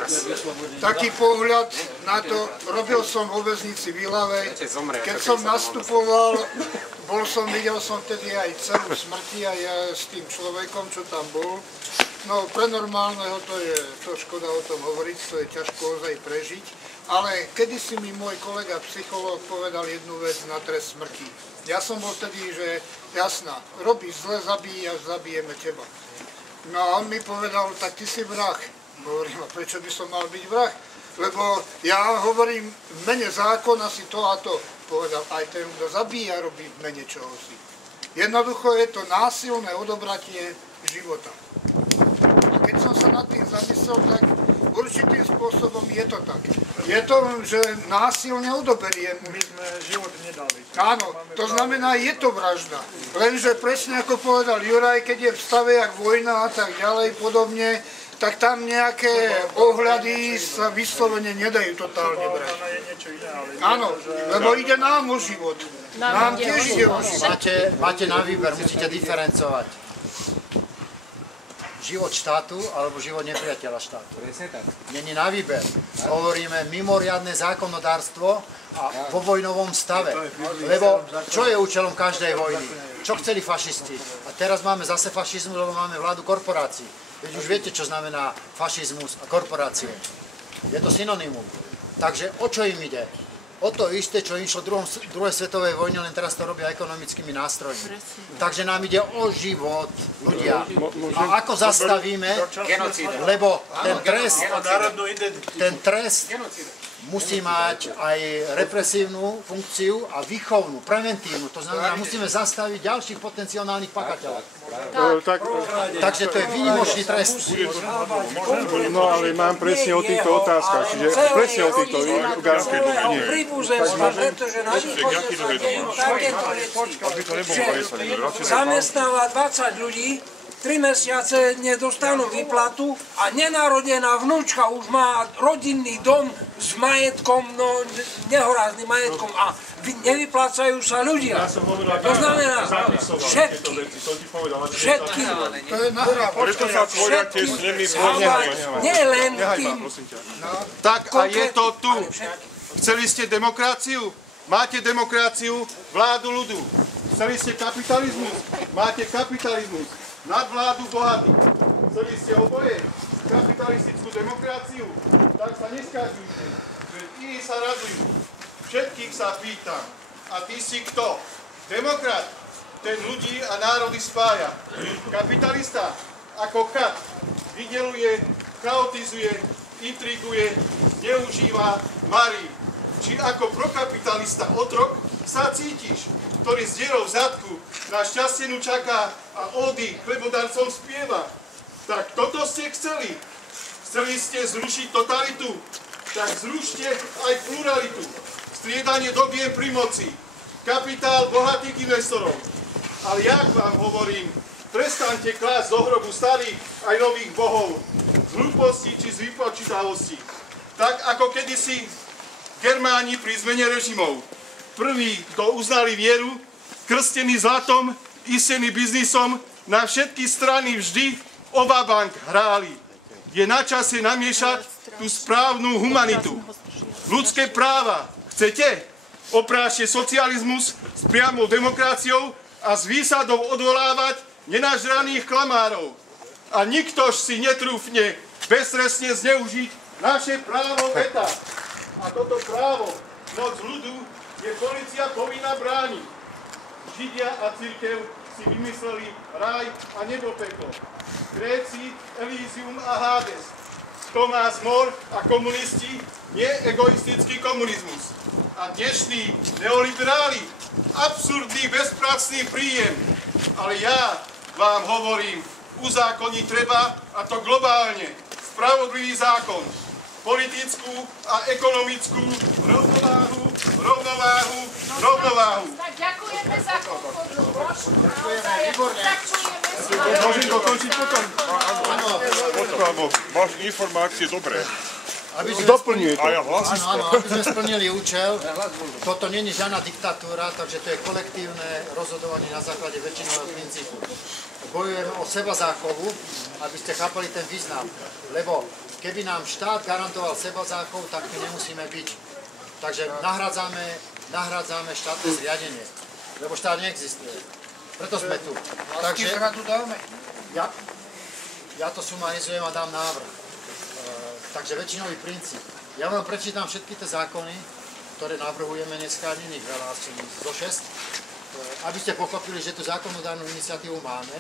taký pohľad na to, robil som vo väznici v Ilave, keď som nastupoval, videl som tedy aj celu smrti aj s tým človekom, čo tam bol. No pre normálneho to je škoda o tom hovoriť, to je ťažko ozaj prežiť, ale kedysi mi môj kolega psychológ povedal jednu vec na trest smrti. Ja som bol vtedy, že jasná, robíš zle, zabijeme teba. No a on mi povedal, tak ty si vrah. Hovorím, a prečo by som mal byť vrah? Lebo ja hovorím, v mene zákona si to a to. Povedal, aj ten, kto zabíja, robí v mene čohosi. Jednoducho je to násilné odobratie života. A keď som sa nad tým zamyslel, tak určitým spôsobom je to tak. Je to, že násilne odoberiem. My sme život nedali. Áno, to znamená, je to vražda. Lenže presne ako povedal Juraj, keď je v stave jak vojna a tak ďalej podobne, tak tam nejaké ohľady sa vyslovene nedajú totálne brať. Áno, lebo ide nám o život. Nám tiež ide o život. Máte na výber, musíte diferencovať. Život štátu alebo život nepriateľa štátu. Není na výber. Hovoríme mimoriadne zákonodárstvo a vo vojnovom stave. Lebo čo je účelom každej vojny? Čo chceli fašisti? A teraz máme zase fašizmus, lebo máme vládu korporácií. Veď už viete, čo znamená fašizmus a korporácie. Je to synonymum. Takže o čo im ide? O to isté, čo im šlo v druhej svetovej vojne, len teraz to robia ekonomickými nástrojmi. Takže nám ide o život ľudia. A ako zastavíme, lebo ten trest musí mať aj represívnu funkciu a výchovnú, preventívnu. To znamená, musíme zastaviť ďalších potenciálnych pakateľov. Takže to je výnimočný trest. No ale mám presne o týchto otázkach, čiže presne o týchto. Príbuzem, pretože na východe sa dejú takéto veci, že zamestnáva 20 ľudí, 3 mesiace nedostanú výplatu a nenarodená vnúčka už má rodinný dom s majetkom, no nehorázným majetkom a nevyplácajú sa ľudia. To znamená, všetky, nie len tým. Tak a je to tu. Chceli ste demokraciu? Máte demokraciu, vládu ľudu. Chceli ste kapitalizmus? Máte kapitalizmus. Nadvládu bohatých. Chceli ste oboje? Kapitalistickú demokraciu? Tak sa neskážujte, že iní sa radujú. Všetkých sa pýtam. A ty si kto? Demokrat. Ten ľudí a národy spája. Kapitalista ako kat. Vydeluje, chaotizuje, intriguje, zneužíva, marí. Či ako prokapitalista otrok sa cítiš, ktorý s dierou v zadku na šťastenú čaká a ódy chlebodarcom spieva. Tak toto ste chceli. Chceli ste zrušiť totalitu, tak zrušte aj pluralitu. Striedanie dobiem pri moci. Kapitál bohatých investorov. Ale jak vám hovorím, prestaňte klásť do hrobu starých aj nových bohov. Z hlúposti či z vypočítavosti. Tak ako kedysi Germáni pri zmene režimov. Prví, kto uznali vieru, krstení zlatom, istený biznisom, na všetky strany vždy obabank hráli. Je na čase namiešať tú správnu humanitu. Ľudské práva chcete? Oprášte socializmus s priamou demokraciou a s výsadou odvolávať nenažraných klamárov. A niktož si netrúfne beztrestne zneužiť naše právo veta. A toto právo, moc ľudu, je polícia povinná brániť. Židia a cirkev si vymysleli raj a nebopeklo. Gréci, Elysium a Hades. Tomás More a komunisti, nie egoistický komunizmus. A dnešní neoliberáli, absurdný bezpracný príjem. Ale ja vám hovorím, uzákoniť treba a to globálne, spravodlivý zákon, politickú a ekonomickú rovnováhu. Ďakujeme za konformnú rošu. Môžem dokončiť potom? Máš informácie dobré. Doplňuje to. A ja hlasím. Áno, aby sme splnili účel. Toto nie je žiadna diktatúra, takže to je kolektívne rozhodovanie na základe väčšinového princípu. Bojujeme o seba záchovu, aby ste chápali ten význam. Lebo keby nám štát garantoval seba záchov, tak tu nemusíme byť. Takže nahrádzame štátne zriadenie. Lebo štát neexistuje. Preto sme tu. Takže ja to sumarizujem a dám návrh. Takže väčšinový princíp. Ja vám prečítam všetky tie zákony, ktoré navrhujeme dneska, iných veľa, zo 6, aby ste pochopili, že tú zákonodárnu iniciatívu máme,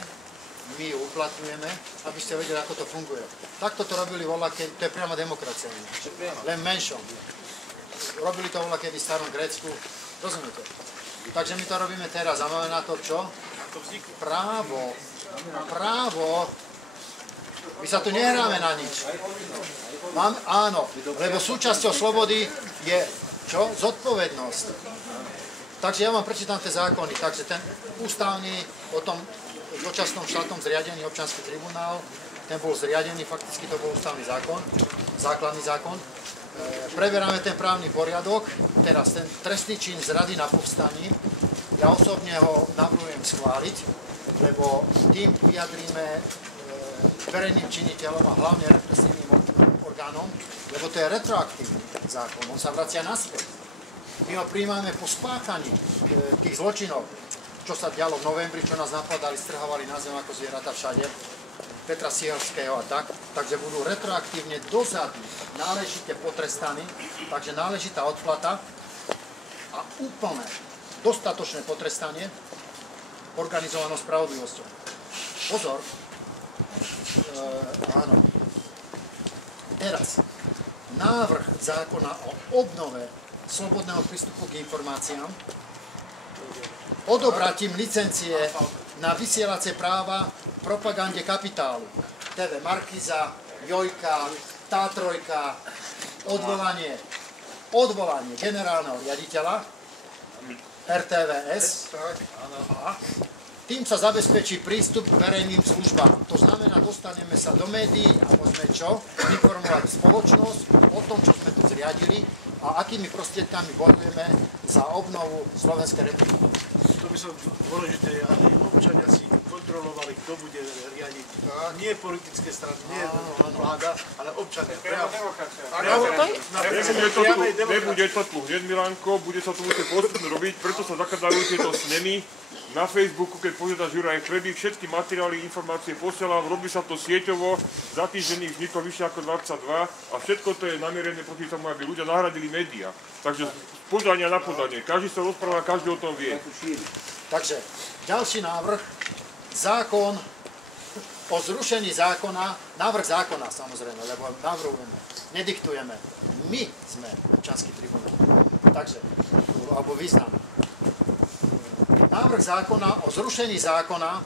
my ju uplatňujeme, aby ste vedeli, ako to funguje. Takto to robili voľakedy, to je priama demokracia, len menšom. Robili to voľakedy v starom Grécku, rozumiete? Takže my to robíme teraz a máme na to čo? Právo. My sa tu nehráme na nič. Áno, lebo súčasťou slobody je čo? Zodpovednosť. Takže ja vám prečítam tie zákony. Takže ten ústavný o tom dočasnom štátnom zriadení občiansky tribunál, ten bol zriadený, fakticky to bol ústavný zákon, základný zákon. Preberáme ten právny poriadok, teraz ten trestný čin zrady na povstaní. Ja osobne ho navrhujem schváliť, lebo tým vyjadríme verejným činiteľom a hlavne represívnym orgánom, lebo to je retroaktívny zákon, on sa vracia naspäť. My ho prijímame po spáchaní tých zločinov, čo sa dialo v novembri, čo nás napadali, strhavali na zem ako zvieratá všade, Petra Sihelského a tak, takže budú retroaktívne dozadu náležite potrestaní, takže náležitá odplata a úplne dostatočné potrestanie organizovanou spravodlivosťou. Pozor, áno. Teraz, návrh zákona o obnove slobodného prístupu k informáciám, odobratím licencie na vysielacie práva propagande kapitálu. TV Markíza, Jojka, Tátrojka, odvolanie generálneho riaditeľa RTVS. Tým sa zabezpečí prístup k verejným službám. To znamená, dostaneme sa do médií a môžeme čo? Informovať spoločnosť o tom, čo sme tu zriadili a akými prostriedkami bojujeme za obnovu Slovenskej republiky. To by som dôležité, aby občania si kontrolovali, kto bude riadiť. Nie politické strany, nie vláda, ale občania. Nebude to tu hneď, Milanko, bude sa to musieť postupne robiť, preto sa zakladajú tieto snemy. Na Facebooku, keď požiadaš Juraj Chlebík, všetky materiály, informácie posielam, robí sa to sieťovo, za týždeň ich vzniklo vyššie ako 22 a všetko to je namierené proti tomu, aby ľudia nahradili médiá. Takže podania na podanie, každý sa rozpráva, každý o tom vie. Takže ďalší návrh, zákon o zrušení zákona, návrh zákona samozrejme, lebo navrhujeme, nediktujeme. My sme občiansky tribunál. Takže, alebo význam. Návrh zákona o zrušení zákona,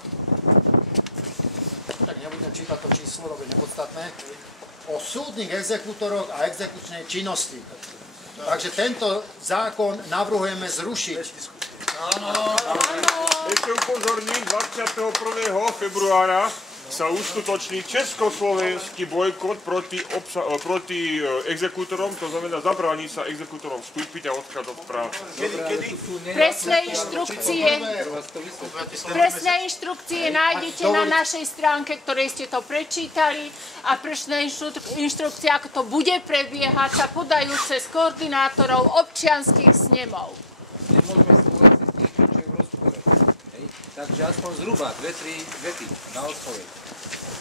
tak nebudem čítať to číslo, lebo je nepodstatné, o súdnych exekútoroch a exekučnej činnosti. Takže tento zákon navrhujeme zrušiť. Ešte upozorním, 21. februára sa uskutoční československý bojkot proti exekútorom, to znamená zabráni sa exekútorom vstúpiť a odchádzať od práce. Presné inštrukcie nájdete na našej stránke, ktorej ste to prečítali a presné inštrukcie, ako to bude prebiehať, sa podajú cez koordinátorov občianskych snemov. Nemôžeme súhlasiť s niečím, čo je v rozpore. Takže aspoň zhruba 2-3 vety na odpoveď.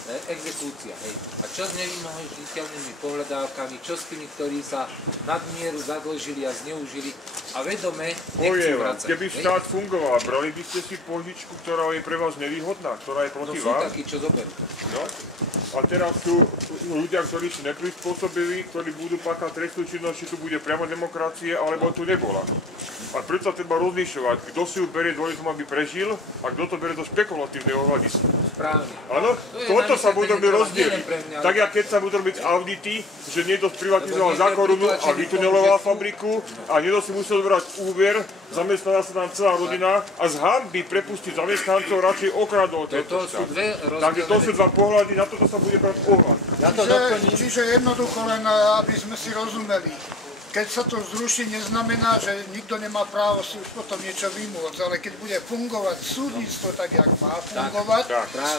Exekúcia. A čo s nevymožiteľnými pohľadávkami, čo s tými, ktorí sa nadmieru zadlžili a zneužili a vedome nechcú vracať. Keby štát fungoval, brali by ste si požičku, ktorá je pre vás nevýhodná, ktorá je proti vám? No sú takí, čo zoberú. No. A teraz sú ľudia, ktorí sú neprispôsobili, ktorí budú páchať trestnú činnosť, či tu bude priama demokracia, alebo tu nebola. A preto sa treba rozlišovať, kto si ju berie dôležitom, aby prežil, a kto to berie do špekulatívneho hľadiska. Správne. Áno? Toto toto sa budú rozdeliť. Tak, jak keď sa budú robiť audity, že niekto sprivatizoval za korunu a vytuneloval fabriku a niekto si musel brať úver, zamestnala sa nám celá rodina a z hanby prepustiť zamestnancov radšej okradol toto štát. Takže to sú dva pohľady, na toto sa bude brať ohľad. Čiže jednoducho len, aby sme si rozumeli. Keď sa to zruší, neznamená, že nikto nemá právo si už potom niečo vymôcť, ale keď bude fungovať súdnictvo tak, jak má fungovať,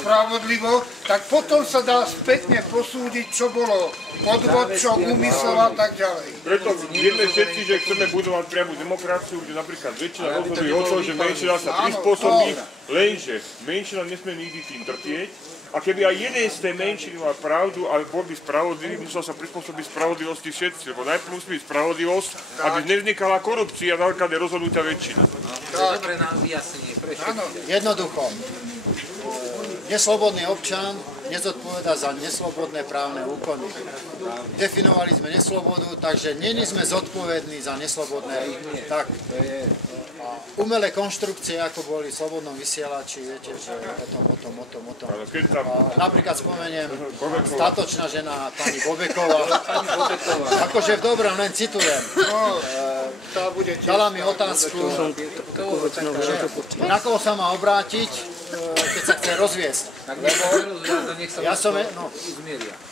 spravodlivo, tak potom sa dá spätne posúdiť, čo bolo podvod, čo úmysel a tak ďalej. Preto vieme všetci, že chceme budovať priamu demokraciu, kde napríklad väčšina rozhoduje o tom, že menšina sa prispôsobí, lenže menšina nesmie nikdy tým trpieť. A keby aj jeden z tej menšiny mal pravdu, ale bol by spravodlivý, musel sa prispôsobiť spravodlivosti všetci, lebo najprv musí byť spravodlivosť, aby nevznikala korupcia na základe rozhodnutá väčšina. Dobre nám vyjasnenie, prečo? Jednoducho. Neslobodný občan nezodpovedá za neslobodné právne úkony. Definovali sme neslobodu, takže není sme zodpovední za neslobodné. Tak, umelé konštrukcie, ako boli v slobodnom vysielači, viete, že o tom. Napríklad spomeniem statočná žena pani Bobeková. Akože v dobrom, len citujem. Dala mi otázku, na koho sa má obrátiť, keď sa chce rozviesť. Ja som...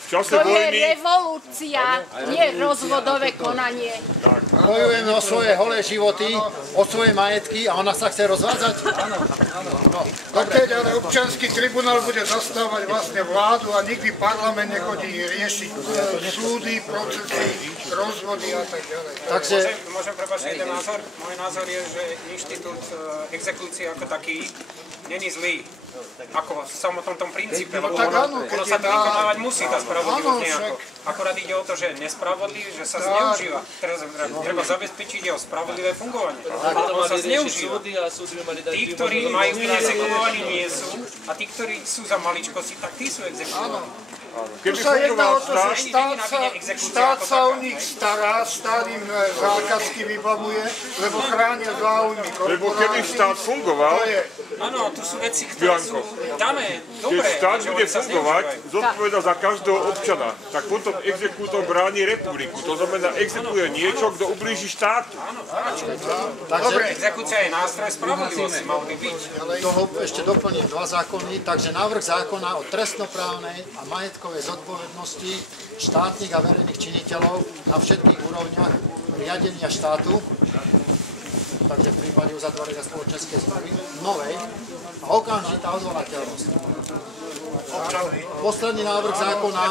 To je revolúcia, nie rozvodové konanie. Bojujeme o svoje holé životy, o svoje majetky a ona sa chce rozvádzať? Tak keď ale občiansky tribunál bude zastávať vlastne vládu a nikdy parlament nechodí riešiť súdy, procesy, rozvody a tak ďalej. Takže... Môžem prepáčiť jeden názor? Môj názor je, že inštitút exekúcie ako taký není zlý. Ako v samotnom tom princípe, lebo ono sa to vykonávať musí, tá spravodlivosť nejako. Akorát ide o to, že je nespravodlivý, že sa zneužíva. Treba zabezpečiť jeho spravodlivé fungovanie. On sa zneužíva. Tí, ktorí majú byť exekuovaní, nie sú. A tí, ktorí sú za maličkosti, tak tí sú exekuovaní. Tu sa jedná o to, že štát sa o nich stará, štát im zákazky vybavuje, lebo chránia záujmy korporácií. Lebo keby štát fungoval, áno, tu sú veci, ktoré sú dané, dobré. Keď štát bude fungovať, zodpoveda za každého občana, tak potom exekútor bráni republiku. To znamená, exekuje niečo, kto ublíži štátu. Dobre, exekúcia je nástroj spravodlivosti, mal by byť. Toho ešte doplním dva zákony, takže návrh zákona o trestnoprávnej a majetkovej zodpovednosti štátnych a verejných činiteľov na všetkých úrovniach riadenia štátu, takže v prípade uzatvorenia spoločenskej zmluvy novej a okamžitá odvolateľnosť. Posledný návrh zákona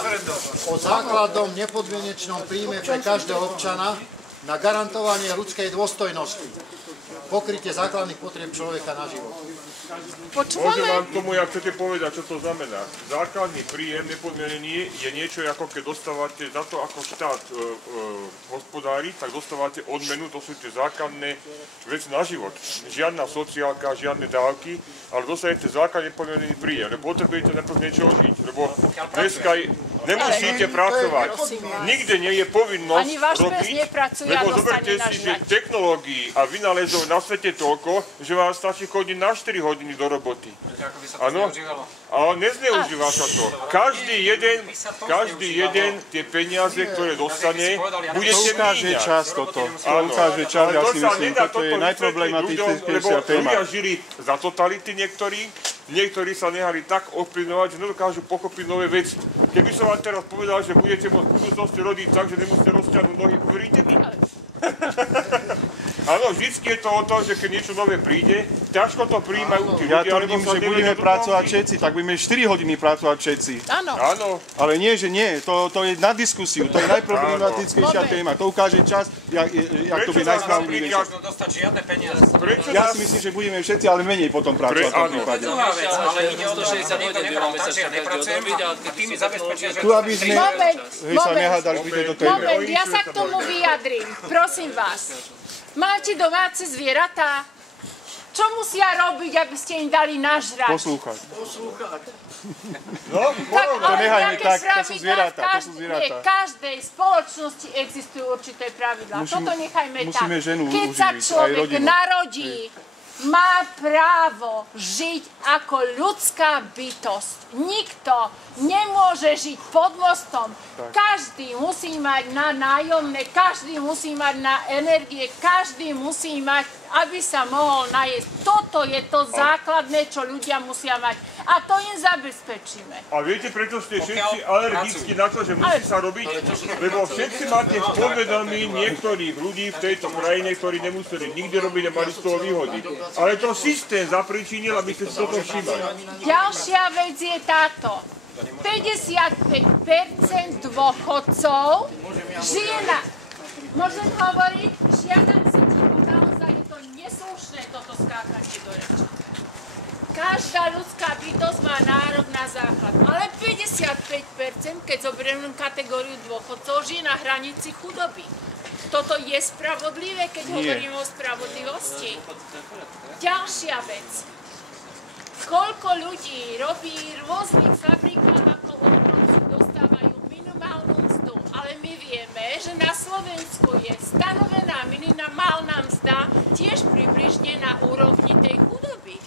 o základnom nepodmienečnom príjme pre každého občana na garantovanie ľudskej dôstojnosti, pokrytie základných potrieb človeka na život. Môžem vám k tomu, jak chcete povedať, čo to znamená. Základný príjem nepodmienený je niečo, ako keď dostávate za to, ako štát hospodári, tak dostávate odmenu, to sú tie základné veci na život. Žiadna sociálka, žiadne dávky, ale dostanete základne nepodmienený príjem, lebo potrebujete najprv niečo žiť, lebo dneska nemusíte pracovať. Nikde nie je povinnosť robiť, lebo zoberte si, že technológií a vynálezov na svete toľko, že vám stačí chodiť na 4 hodiny do roboty. Áno, ale nezneužíva sa to. Každý jeden tie peniaze, ktoré dostane, budete míňať. čas toto. To ukáže čas, ja si myslím, toto je najproblematickejšia téma. Ľudia žili za totality niektorí sa nehali tak ovplyvňovať, že nedokážu pochopiť nové veci. Keby som vám teraz povedal, že budete môcť v budúcnosti rodiť tak, že nemusíte rozťahnuť nohy, uveríte mi? Áno, vždycky je to o tom, že keď niečo nové príde, ťažko to prijímajú tí ľudia. Ja tvrdím, že budeme pracovať všetci, tak budeme 4 hodiny pracovať všetci. Áno. Ale nie, že nie, to je na diskusiu, to je najproblematickejšia téma. To ukáže čas, jak to by najspravodlivejšie. Prečo dostať žiadne peniaze? Ja si myslím, že budeme všetci, ale menej potom pracovať v tom prípade. Druhá vec, ale ide o to, že niekto nebral tak, že ja nepracujem a tým mi zabezpečia, že... Tu, aby sme sa nehádali v tejto téme. Moment, ja sa k tomu vyjadrím. Prosím vás. Máte domáce zvieratá? Čo musia robiť, aby ste im dali nažrať? Poslúchať. No, to nehajme tak, to sú zvieratá. V každej spoločnosti existujú určité pravidlá. Toto nechajme tak. Musíme ženu keď sa uživiť, človek narodí má právo žiť ako ľudská bytosť. Nikto nemôže žiť pod mostom. Každý musí mať na nájomné, každý musí mať na energie, každý musí mať, aby sa mohol najesť. Toto je to základné, čo ľudia musia mať. A to im zabezpečíme. A viete, prečo ste všetci alergickí na to, že musí sa robiť? Lebo všetci máte v povedomí niektorých ľudí v tejto krajine, ktorí nemuseli nikdy robiť a mali z toho výhody. Ale to systém zapričinil, aby ste si toto všimali. Ďalšia vec je táto. 55% dôchodcov žije na... Môžem hovoriť? Žiadam si ticho, naozaj je to neslušné toto skákanie do reči. Každá ľudská bytosť má nárok na základ, ale 55%, keď zoberieme kategóriu dôchodcov, žije na hranici chudoby. Toto je spravodlivé, keď hovoríme o spravodlivosti? Ďalšia vec. Koľko ľudí robí v rôznych fabrikách ako obchodci, dostávajú minimálnu mzdu, ale my vieme, že na Slovensku je stanovená minimálna mzda tiež približne na úrovni tej chudoby.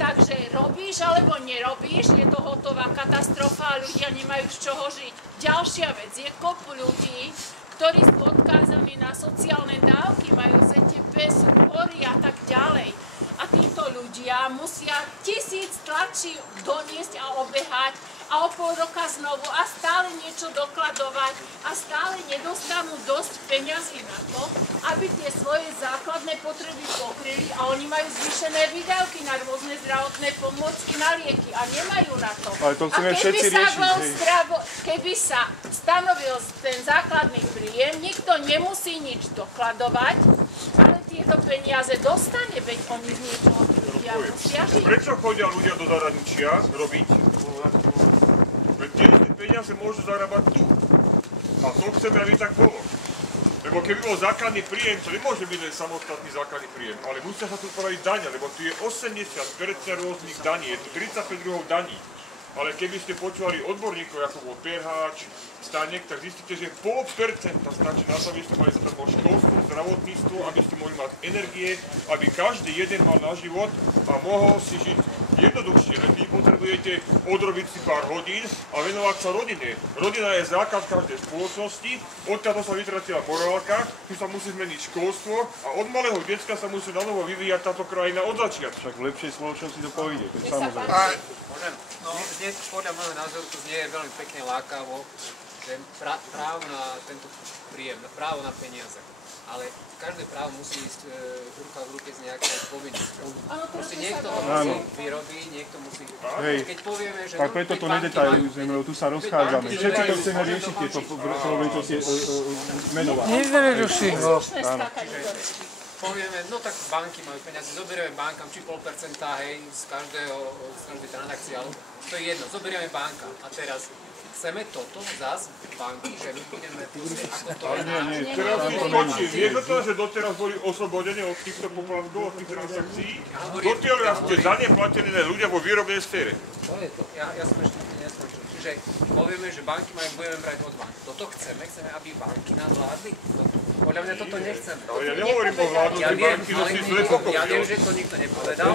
Takže robíš alebo nerobíš, je to hotová katastrofa a ľudia nemajú z čoho žiť. Ďalšia vec je kopu ľudí, ktorí sú odkázaní na sociálne dávky, majú ZTP, sú chorí a tak ďalej. A títo ľudia musia 1000 tlačí doniesť a obehať a o pol roka znovu a stále niečo dokladovať a stále nedostanú dosť peňazí na to, aby tie svoje základné potreby pokryli a oni majú zvýšené výdavky na rôzne zdravotné pomôcky, na lieky a nemajú na to. Ale to chceme všetci riešiť. Keby sa stanovil ten základný príjem, nikto nemusí nič dokladovať, ale tieto peniaze dostane, veď oni z niečoho ľudia musia žiť. Prečo chodia ľudia do zahraničia robiť? Veď tie peniaze môžu zarábať tu. A to chceme, aby tak bolo. Lebo keby bol základný príjem, to nemôže byť len samostatný základný príjem, ale musia sa tu spraviť dania, lebo tu je 80% rôznych daní, je tu 35 druhov daní. Ale keby ste počúvali odborníkov, ako bol Perháč, Stanek, tak zistíte, že 0,5% stačí na to, aby ste mali zadarmo školstvo, zdravotníctvo, aby ste mohli mať energie, aby každý jeden mal na život a mohol si žiť jednoduchšie. Len vy potrebujete odrobiť si pár hodín a venovať sa rodine. Rodina je základ každej spoločnosti, odkiaľ sa vytratila morálka, tu sa musí zmeniť školstvo a od malého decka sa musí na novo vyvíjať táto krajina od začiatku. Však v lepšej spoločnosti to pôjde, to samozrejme. Môžem? Podľa môjho názoru to znie veľmi pekne lákavo, že právo na tento príjem, právo na peniaze. Ale každé právo musí ísť ruka v ruke s nejakou povinnosťou. Proste niekto to musí vyrobiť, niekto musí... Keď povieme, že... Tak preto to nedetailizujeme, lebo tu sa rozchádzame. Všetci to chceme riešiť, tieto záležitosti menovať. Nevyruším ho. Povieme, no tak banky majú peniaze, zoberieme bankám či 0,5%, hej, z každej transakcie, ale to je jedno, zoberieme banka. A teraz chceme toto zás banky, že my budeme proste ako to je náš. Teraz mi skočí, vieš o tom, že doteraz boli oslobodené od týchto poplatkov, od tých transakcií? Doteraz ste za ne platení ľudia vo výrobnej sfére. Ja som ešte neskončil. Čiže povieme, že banky budeme brať od bank. Toto chceme, aby banky nám vládli. Podľa mňa toto nechceme. Ale ja nehovorím o vládnuci banky, že si zle pochopil. Ja viem, že to nikto nepovedal.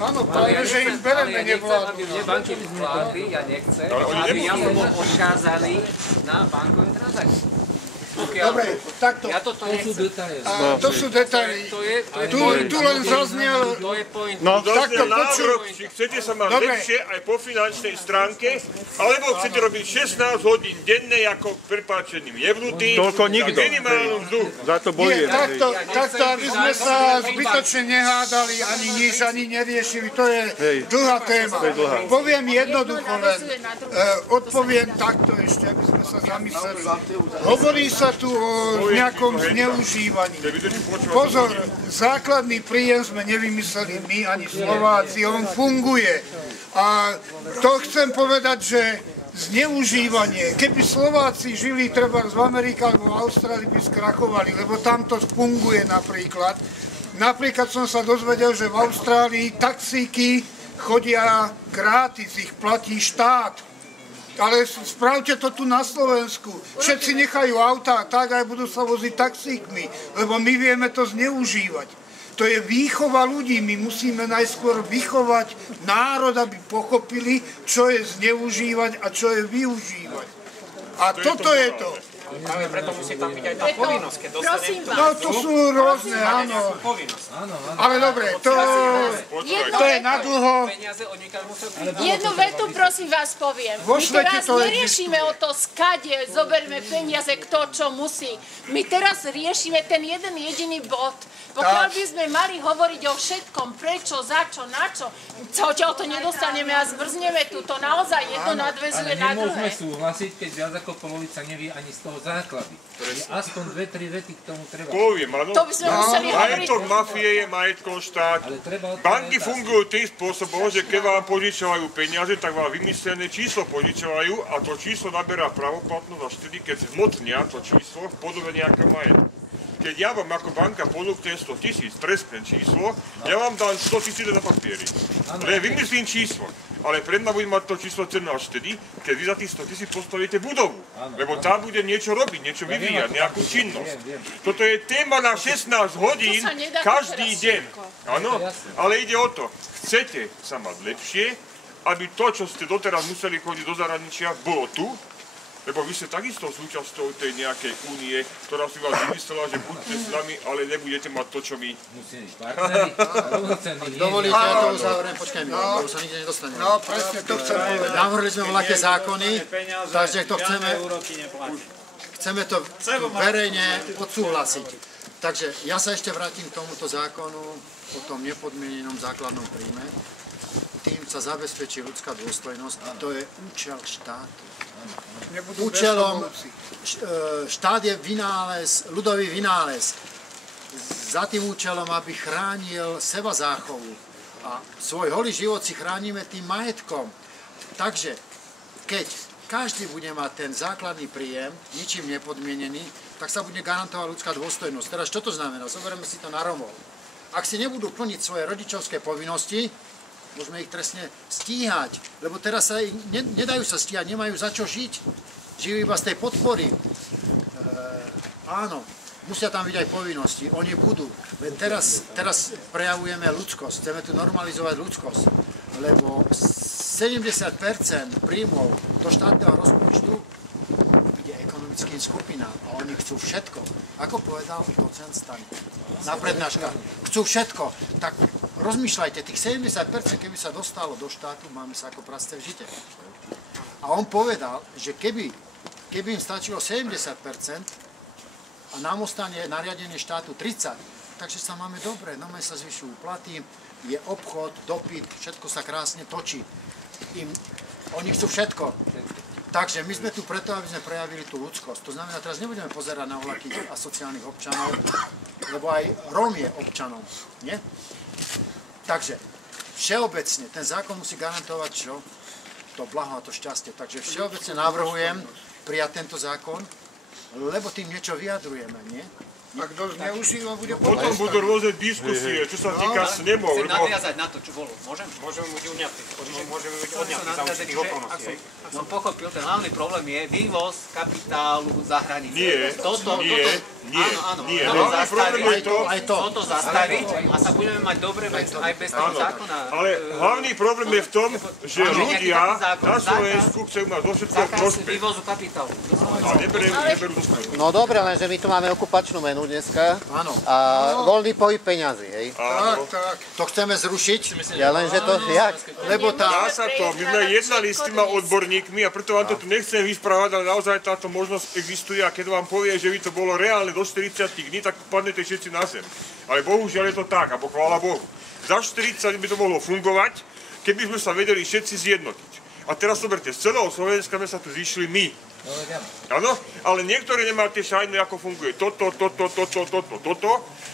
Áno, práve, že im bereme nevládnu. Aby mne banky vládli, ja nechcem, aby ja som bol odkázaný na bankové transakcie. Dobre, takto. Ja toto nechcem. To sú detaily. Tu len zaznel... To je point. No, takto návrh, či chcete sa mať lepšie aj po finančnej stránke, alebo chcete robiť 16 hodín denne ako prepáčeným jevnutým Toľko nikto. za minimálnu mzdu. Za to bojujem. Takto, aby sme sa zbytočne nehádali, ani nič, ani neriešili. To je dlhá téma. Poviem jednoducho len. Odpoviem takto ešte, aby sme sa zamysleli. Hovorí sa tu o nejakom zneužívaní. Pozor, základný príjem sme nevymysleli my ani Slováci, on funguje. A to chcem povedať, že zneužívanie, keby Slováci žili treba v Amerike alebo v Austrálii, by skrachovali, lebo tam to funguje napríklad. Napríklad som sa dozvedel, že v Austrálii taxíky chodia gratis, ich platí štát. Ale spravte to tu na Slovensku. Všetci nechajú autá tak, aj budú sa voziť taxíkmi, lebo my vieme to zneužívať. To je výchova ľudí. My musíme najskôr vychovať národ, aby pochopili, čo je zneužívať a čo je využívať. A toto je to. Práve preto musí tam byť aj tá povinnosť, keď dostanem to. No to sú rôzne, áno. Ale dobre, to je na dlho. Jednu vetu prosím vás poviem. My teraz neriešime o to, skade zoberme peniaze, kto čo musí. My teraz riešime ten jeden jediný bod. Pokiaľ by sme mali hovoriť o všetkom, prečo, za čo, na čo, to nedostaneme a zbrzneme tu. To naozaj jedno nadväzuje na druhé. Ale nemôžeme súhlasiť, keď viac ako polovica nevie ani z toho základy. Aspoň 2-3 vety k tomu treba. Poviem, áno. To by sme museli hovoriť. Majetok mafie je majetkom štátu. Banky fungujú tým spôsobom, že keď vám požičovajú peniaze, tak vám vymyslené číslo požičovajú a to číslo naberá pravoplatnosť až vtedy, keď zmotnia to číslo v podobe nejakého majetku. Keď ja vám ako banka ponúknem 100 000 trestné číslo, ja vám dám 100 000 na papieri. Ale vymyslím číslo. Ale pre mňa bude mať to číslo cenné až vtedy, keď vy za tých 100 000 postavíte budovu. Lebo tá bude niečo robiť, niečo vyvíjať, nejakú činnosť. Toto je téma na 16 hodín každý deň. Áno, ale ide o to, chcete sa mať lepšie, aby to, čo ste doteraz museli chodiť do zahraničia, bolo tu. Lebo vy ste takisto súčasťou tej nejakej únie, ktorá si vás vymyslela, že buďte s nami, ale nebudete mať to, čo my. Musíme byť partneri, rovnocenní. Dovolíte, ja to uzavriem, počkajme, lebo sa nikde nedostaneme. No, presne, to chcem povedať. Navrhli sme voľaké zákony, takže to chceme to verejne odsúhlasiť. Takže ja sa ešte vrátim k tomuto zákonu o tom nepodmienenom základnom príjme. Tým sa zabezpečí ľudská dôstojnosť a to je účel štátu. Účelom štát je vynález, ľudový vynález. Za tým účelom, aby chránil seba záchovu a svoj holý život si chránime tým majetkom. Takže keď každý bude mať ten základný príjem, ničím nepodmienený, tak sa bude garantovať ľudská dôstojnosť. Teraz čo to znamená? Zoberieme si to na Romov. Ak si nebudú plniť svoje rodičovské povinnosti, môžeme ich trestne stíhať, lebo teraz sa nedajú sa stíhať, nemajú za čo žiť. Žijú iba z tej podpory. Áno, musia tam byť aj povinnosti, oni budú. Teraz prejavujeme ľudskosť, chceme tu normalizovať ľudskosť, lebo 70% príjmov do štátneho rozpočtu ide ekonomickým skupinám a oni chcú všetko. Ako povedal docent Staník na prednáškach, chcú všetko. Tak rozmýšľajte, tých 70%, keby sa dostalo do štátu, máme sa ako prasce v žite. A on povedal, že keby im stačilo 70% a nám ostane nariadenie štátu 30%, takže sa máme dobre, no sa zvyšujú platy, je obchod, dopyt, všetko sa krásne točí. Oni chcú všetko. Takže my sme tu preto, aby sme prejavili tú ľudskosť. To znamená, teraz nebudeme pozerať na voľakých asociálnych občanov, lebo aj Róm je občanom, nie? Takže všeobecne ten zákon musí garantovať čo? To blaho a to šťastie. Takže všeobecne navrhujem prijať tento zákon, lebo tým niečo vyjadrujeme, nie? A kto zneužíva, bude potom budú rôzne diskusie, čo sa týka snemov. Chcem nadviazať na to, čo bolo. Môžem? Môžeme byť odňatí. Môžeme byť odňatí za určitých okolností. Ak som pochopil, ten hlavný problém je vývoz kapitálu za hranice. Nie. Toto zastaviť a sa budeme mať dobre aj bez toho zákona. Ale hlavný problém je v tom, že ľudia na Slovensku chcú mať zo všetkého prospech. Vývozu kapitálu. Neberú zo Slovensku. No dobre, lenže my tu máme okupačnú menu dneska a voľný pohyb peňazí, hej? Tak. To chceme zrušiť? Ja lenže to, jak? Lebo Dá sa to, my sme jednali s týma odborníkmi a preto vám to tu nechcem vysprávať, ale naozaj táto možnosť existuje a keď vám povie, že by to bolo reálne do 40 dní, tak padnete všetci na zem. Ale bohužiaľ je to tak, alebo chvála Bohu. Za 40 by to mohlo fungovať, keby sme sa vedeli všetci zjednotiť. A teraz zoberte, z celého Slovenska sme sa tu zišli my. Áno, ale niektorí nemáte šajnu, ako funguje toto,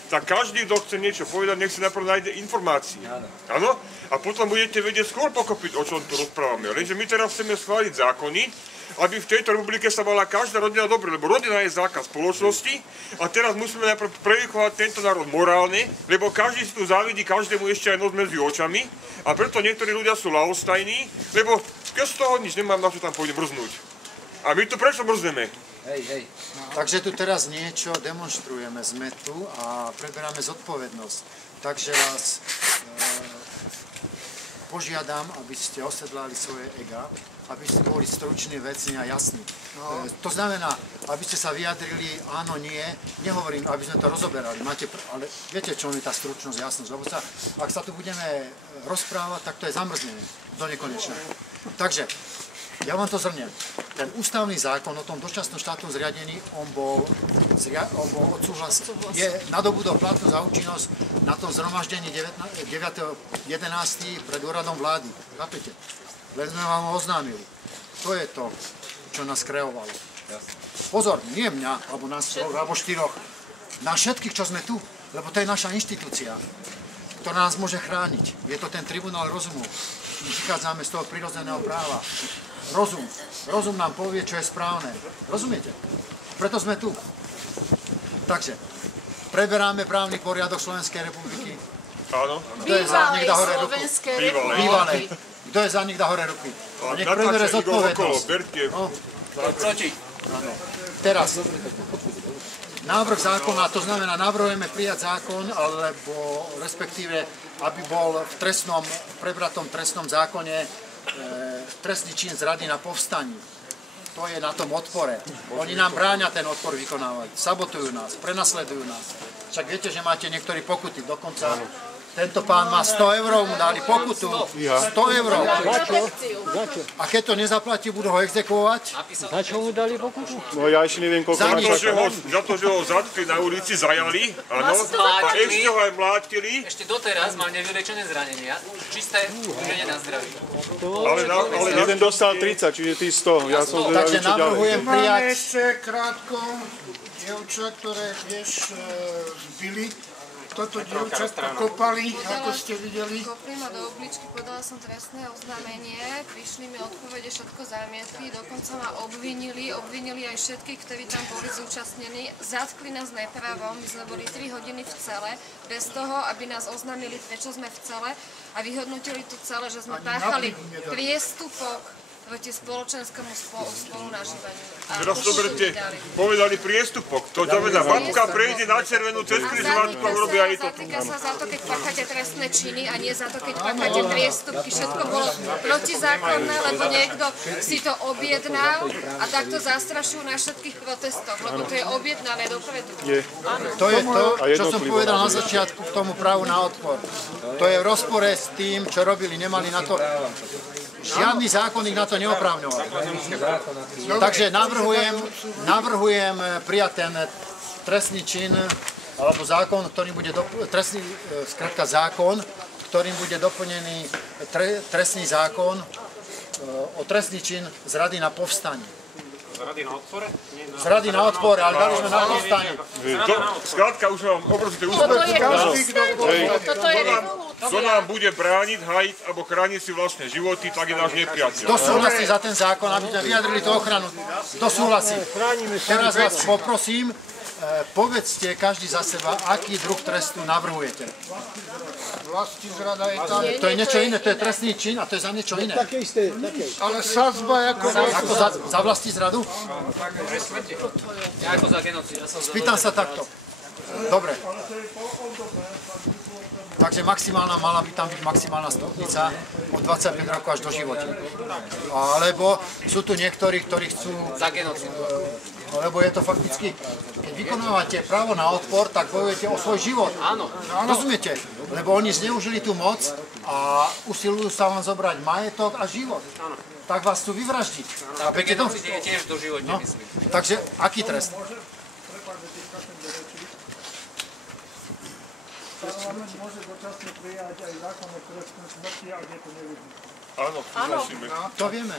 tak každý, kto chce niečo povedať, nech si najprv nájde informácie. Áno? A potom budete vedieť skôr pochopiť, o čom tu rozprávame. Lenže my teraz chceme schváliť zákony, aby v tejto republike sa mala každá rodina dobre, lebo rodina je základ spoločnosti a teraz musíme najprv prevychovať tento národ morálne, lebo každý si tu závidí každému ešte aj noc medzi očami a preto niektorí ľudia sú ľahostajní, lebo keď z toho nič nemám, na čo tam pôjde brznúť. A my to prečo brzneme? Hej. Takže tu teraz niečo demonstrujeme, sme tu a preberáme zodpovednosť. Takže vás požiadam, aby ste osedlali svoje ega, aby ste boli struční, vecní a jasní. To znamená, aby ste sa vyjadrili áno, nie, nehovorím, aby sme to rozoberali, ale viete, čo je tá stručnosť, jasnosť, lebo ak sa tu budeme rozprávať, tak to je zamrznené do nekonečna. Takže, ja vám to zhrniem. Ten ústavný zákon o tom dočasnom štátnom zriadení, on bol odsúhlasený. Je nadobudol platnosť a účinnosť na tom zhromaždení 9.11. pred úradom vlády. Chápete? Len sme vám ho oznámili. To je to, čo nás kreovalo. Pozor, nie mňa, alebo nás troch, alebo štyroch. Na všetkých, čo sme tu. Lebo to je naša inštitúcia, ktorá nás môže chrániť. Je to ten tribunál rozumu. My vychádzame z toho prirodzeného práva. Rozum. Rozum nám povie, čo je správne. Rozumiete? Preto sme tu. Takže, preberáme právny poriadok Slovenskej republiky. Áno. Bývalej Slovenskej republiky. Kto je za nich, dá hore ruky. A nech prebere zodpovednosť. Proti. Teraz, návrh zákona, to znamená, navrhujeme prijať zákon, alebo respektíve, aby bol v prebratom trestnom zákone trestný čin zrady na povstaní. To je na tom odpore. Oni nám bráňa ten odpor vykonávať. Sabotujú nás, prenasledujú nás. Však viete, že máte niektorí pokuty, dokonca tento pán má 100 eur, mu dali pokutu. 100 eur. A keď to nezaplatí, budú ho exekuovať. Za čo mu dali pokutu? No ja ešte neviem, koľko za to, že ho zatkli na ulici, zajali, áno, a ešte ho aj mlátili. Ešte doteraz mal nevyliečené zranenia, čisté uženie na zdraví. Ale jeden dostal 30, čiže ty 100. Ja som takže navrhujem prijať... Máme ešte krátko dievča, ktoré tiež zbili. Toto dievčatko kopali, ako ste videli. Kopli ma do obličky, podala som trestné oznámenie, prišli mi odpovede, všetko zamietli, dokonca ma obvinili aj všetkých, ktorí tam boli zúčastnení. Zatkli nás nepravom, my sme boli 3 hodiny v cele, bez toho, aby nás oznámili, prečo sme v cele a vyhodnotili to celé, že sme páchali priestupok proti spoločenskému spolunažívaniu. Teraz zoberte, povedali priestupok. To znamená, babka prejde na červenú cez križovatku a urobí aj to tu. Zatýka sa za to, keď páchate trestné činy a nie za to, keď páchate priestupky. Všetko bolo protizákonné, lebo niekto si to objednal a takto zastrašujú na všetkých protestoch, lebo to je objednané dopredu. To je to, čo som povedal na začiatku k tomu právu na odpor. To je v rozpore s tým, čo robili, nemali na to... Žiadny zákonník na to neoprávňoval. Takže navrhujem prijať ten trestný čin, alebo zákon, ktorým bude ktorým bude doplnený trestný zákon o trestný čin zrady na povstanie. Zrady na odpore? Zrady na odpore, ale dali sme na povstanie. Skrátka, už mám obrovské Kto nám bude brániť, hajiť alebo chrániť si vlastné životy, tak je náš nepriateľ. Kto súhlasí za ten zákon, aby sme vyjadrili tú ochranu? Kto súhlasí? Teraz vás poprosím, povedzte každý za seba, aký druh trestu navrhujete. Vlastizrada je tam. To je niečo iné, to je trestný čin a to je za niečo iné. Také isté. Ale sadzba ako za vlastizradu? Ja ako za genocid. Spýtam sa takto. Dobre. Takže mala by tam byť maximálna stupnica od 25 rokov až do života. Alebo sú tu niektorí, ktorí chcú... Za genocid. Lebo je to fakticky, keď vykonávate právo na odpor, tak bojujete o svoj život. Áno. Rozumiete? Lebo oni zneužili tú moc a usilujú sa vám zobrať majetok a život. Tak vás chcú vyvraždiť. A pri genocide je tiež do života, myslím. Takže aký trest? Parlament môže dočasne prijať aj zákon o trestnej smrti, ak je to nevyhnutné. Áno, súhlasíme. To vieme.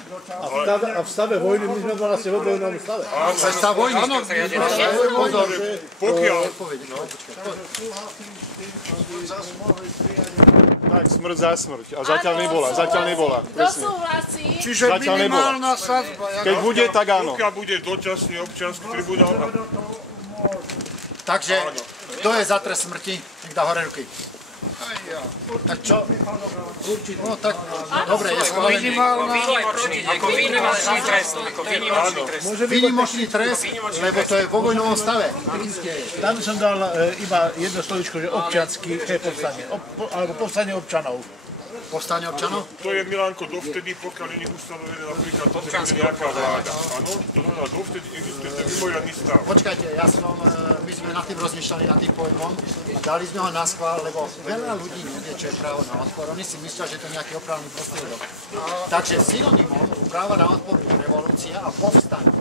A v stave vojny my sme boli asi v vojnovom stave. V stave vojny? Áno. Pozor, pokiaľ... Tak, smrť za smrť. A zatiaľ nebola. Kto súhlasí? Čiže minimálna sadzba. Keď bude, tak áno. Pokiaľ bude dočasný občiansky tribunál... Takže, kto je za trest smrti? Nech dá hore ruky. Tak čo? No tak, dobre, je schválený. Výnimočný trest. Výnimočný trest, lebo to je vo vojnovom stave. Tam som dal iba jedno slovičko, že občiansky, to je povstanie. Alebo povstanie občanov. Povstanie občanov? To je, Milanko, dovtedy, pokiaľ nie je ustanovené napríklad to, že bude nejaká vláda. Áno, to znamená, dovtedy existuje ten mimoriadny stav. Počkajte, my sme nad tým rozmýšľali, nad tým pojmom a dali sme ho na schvál, lebo veľa ľudí nevie, čo je právo na odpor. Oni si myslia, že to je nejaký opravný prostriedok. Takže synonymom práva na odpor je revolúcia a povstanie.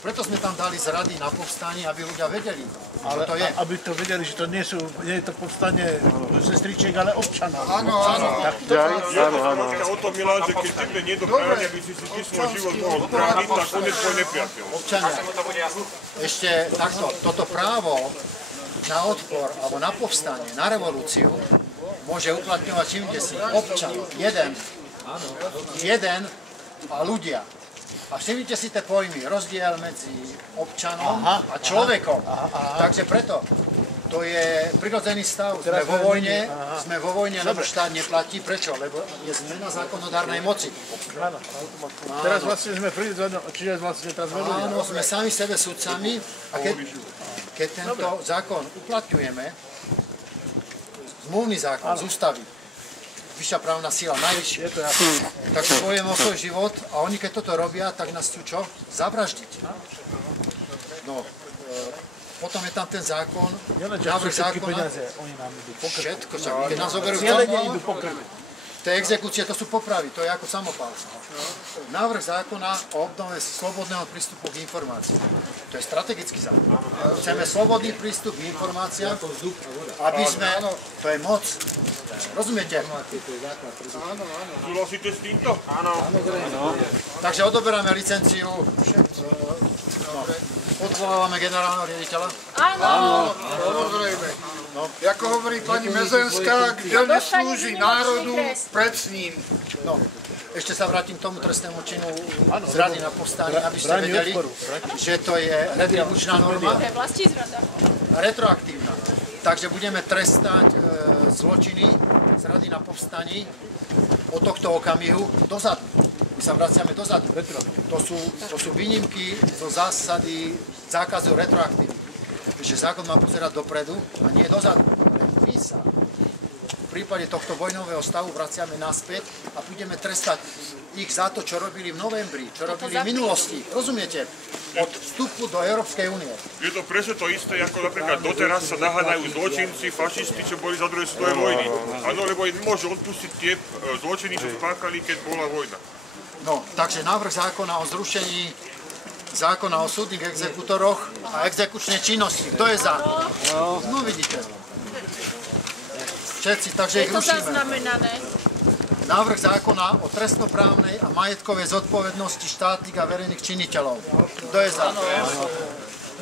Preto sme tam dali zrady na povstanie, aby ľudia vedeli, čo to je. Aby to vedeli, že to nie je to povstanie sestričiek, ale občanov. Áno. Áno. O tom, Milan, že keď tebe nie dobráni, aby si ty svoj život mohol brániť, tak on je tvoj nepriateľ. Občania, ešte takto, toto právo na odpor, alebo na povstanie, na revolúciu, môže uplatňovať čím kde si občan, jeden a ľudia. A všimnite si tie pojmy, rozdiel medzi občanom a človekom. Takže preto, to je prirodzený stav. Sme vo vojne, lebo štát neplatí. Prečo? Lebo je zmena zákonodárnej moci. Teraz vlastne sme čiže vlastne teraz vedúme. Áno, sme sami sebe sudcami a keď tento zákon uplatňujeme, zmluvný zákon z ústavy, vyššia právna sila, najvyššia. Tak bojujeme o svoj život a oni keď toto robia, tak nás chcú čo? Zavraždiť. No, potom je tam ten zákon, návrh zákona, všetko, keď nás zoberú tie exekúcie, to sú popravy, to je ako samopálstvo. Návrh zákona o obnove slobodného prístupu k informáciám. To je strategický zákon. Chceme slobodný prístup k informáciám, aby sme, to je moc. Rozumiete? Súhlasíte s týmto? Áno. Takže odoberáme licenciu, odvolávame generálneho riaditeľa. Áno, samozrejme. Ako hovorí pani Mezenská, kto neslúži národu, pred s ním. No, ešte sa vrátim k tomu trestnému činu zrady na povstanie, aby ste vedeli, že to je retribučná norma, retroaktívna. Takže budeme trestať zločiny zrady na povstaní od tohto okamihu dozadu. My sa vraciame dozadu. To sú výnimky zo zásady zákazu retroaktívny. Že zákon má pozerať dopredu a nie dozadu. My sa v prípade tohto vojnového stavu vraciame naspäť a budeme trestať ich za to, čo robili v novembri, čo robili v minulosti. Rozumiete? Od vstupu do Európskej únie. Je to presne to isté, ako napríklad doteraz sa nahádajú zločinci, fašisti, čo boli za druhej svetovej vojny. Áno, lebo im môžu odpustiť tie zločiny, čo spáchali, keď bola vojna. No, takže návrh zákona o zrušení zákona o súdnych exekutoroch a exekučnej činnosti. Kto je za? No vidíte. Všetci, takže ich rušíme. Je to zaznamenané. Návrh zákona o trestnoprávnej a majetkovej zodpovednosti štátnych a verejných činiteľov. Kto je za?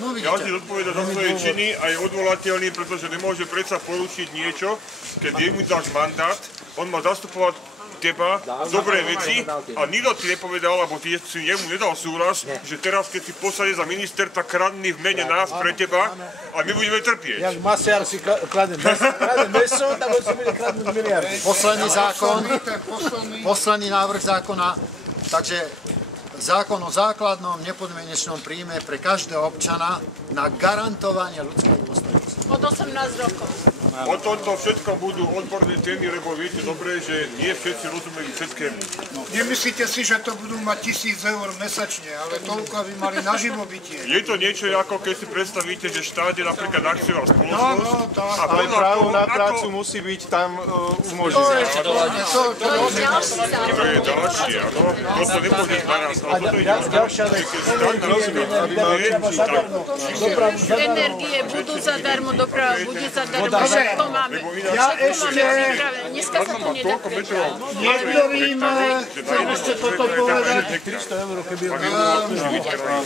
No vidíte. Každý zodpovedá za svoje činy a je odvolateľný, pretože nemôže predsa poručiť niečo, keď jemu dáš mandát, on má zastupovať teba dobré veci a nikto ti nepovedal, alebo ty si jemu nedal súhlas, že teraz, keď si posadí za minister, tak kradný v mene nás pre teba a my budeme trpieť. Jak Masiar si kladne meso, tak on si bude kradnúť miliardy. Posledný zákon, posledný návrh zákona, takže zákon o základnom nepodmienečnom príjme pre každého občana na garantovanie ľudskej dôstojnosti. Od 18 rokov. O tomto všetko budú odborné témy, lebo viete dobre, že nie všetci rozumejú všetkému. Nemyslíte si, že to budú mať 1000 eur mesačne, ale toľko by mali na živobytie. Je to niečo ako keď si predstavíte, že štát je napríklad akciová spoločnosť. Ale právo na prácu musí byť tam umožnené. To je ďalšie, áno. Toto nemôžeš naraz. Ďalšia vec. Energie budú zadarmo, doprava bude zadarmo. To máme. Ja ešte dneska sa to nedá prečať. niektorým chcem ešte toto povedať.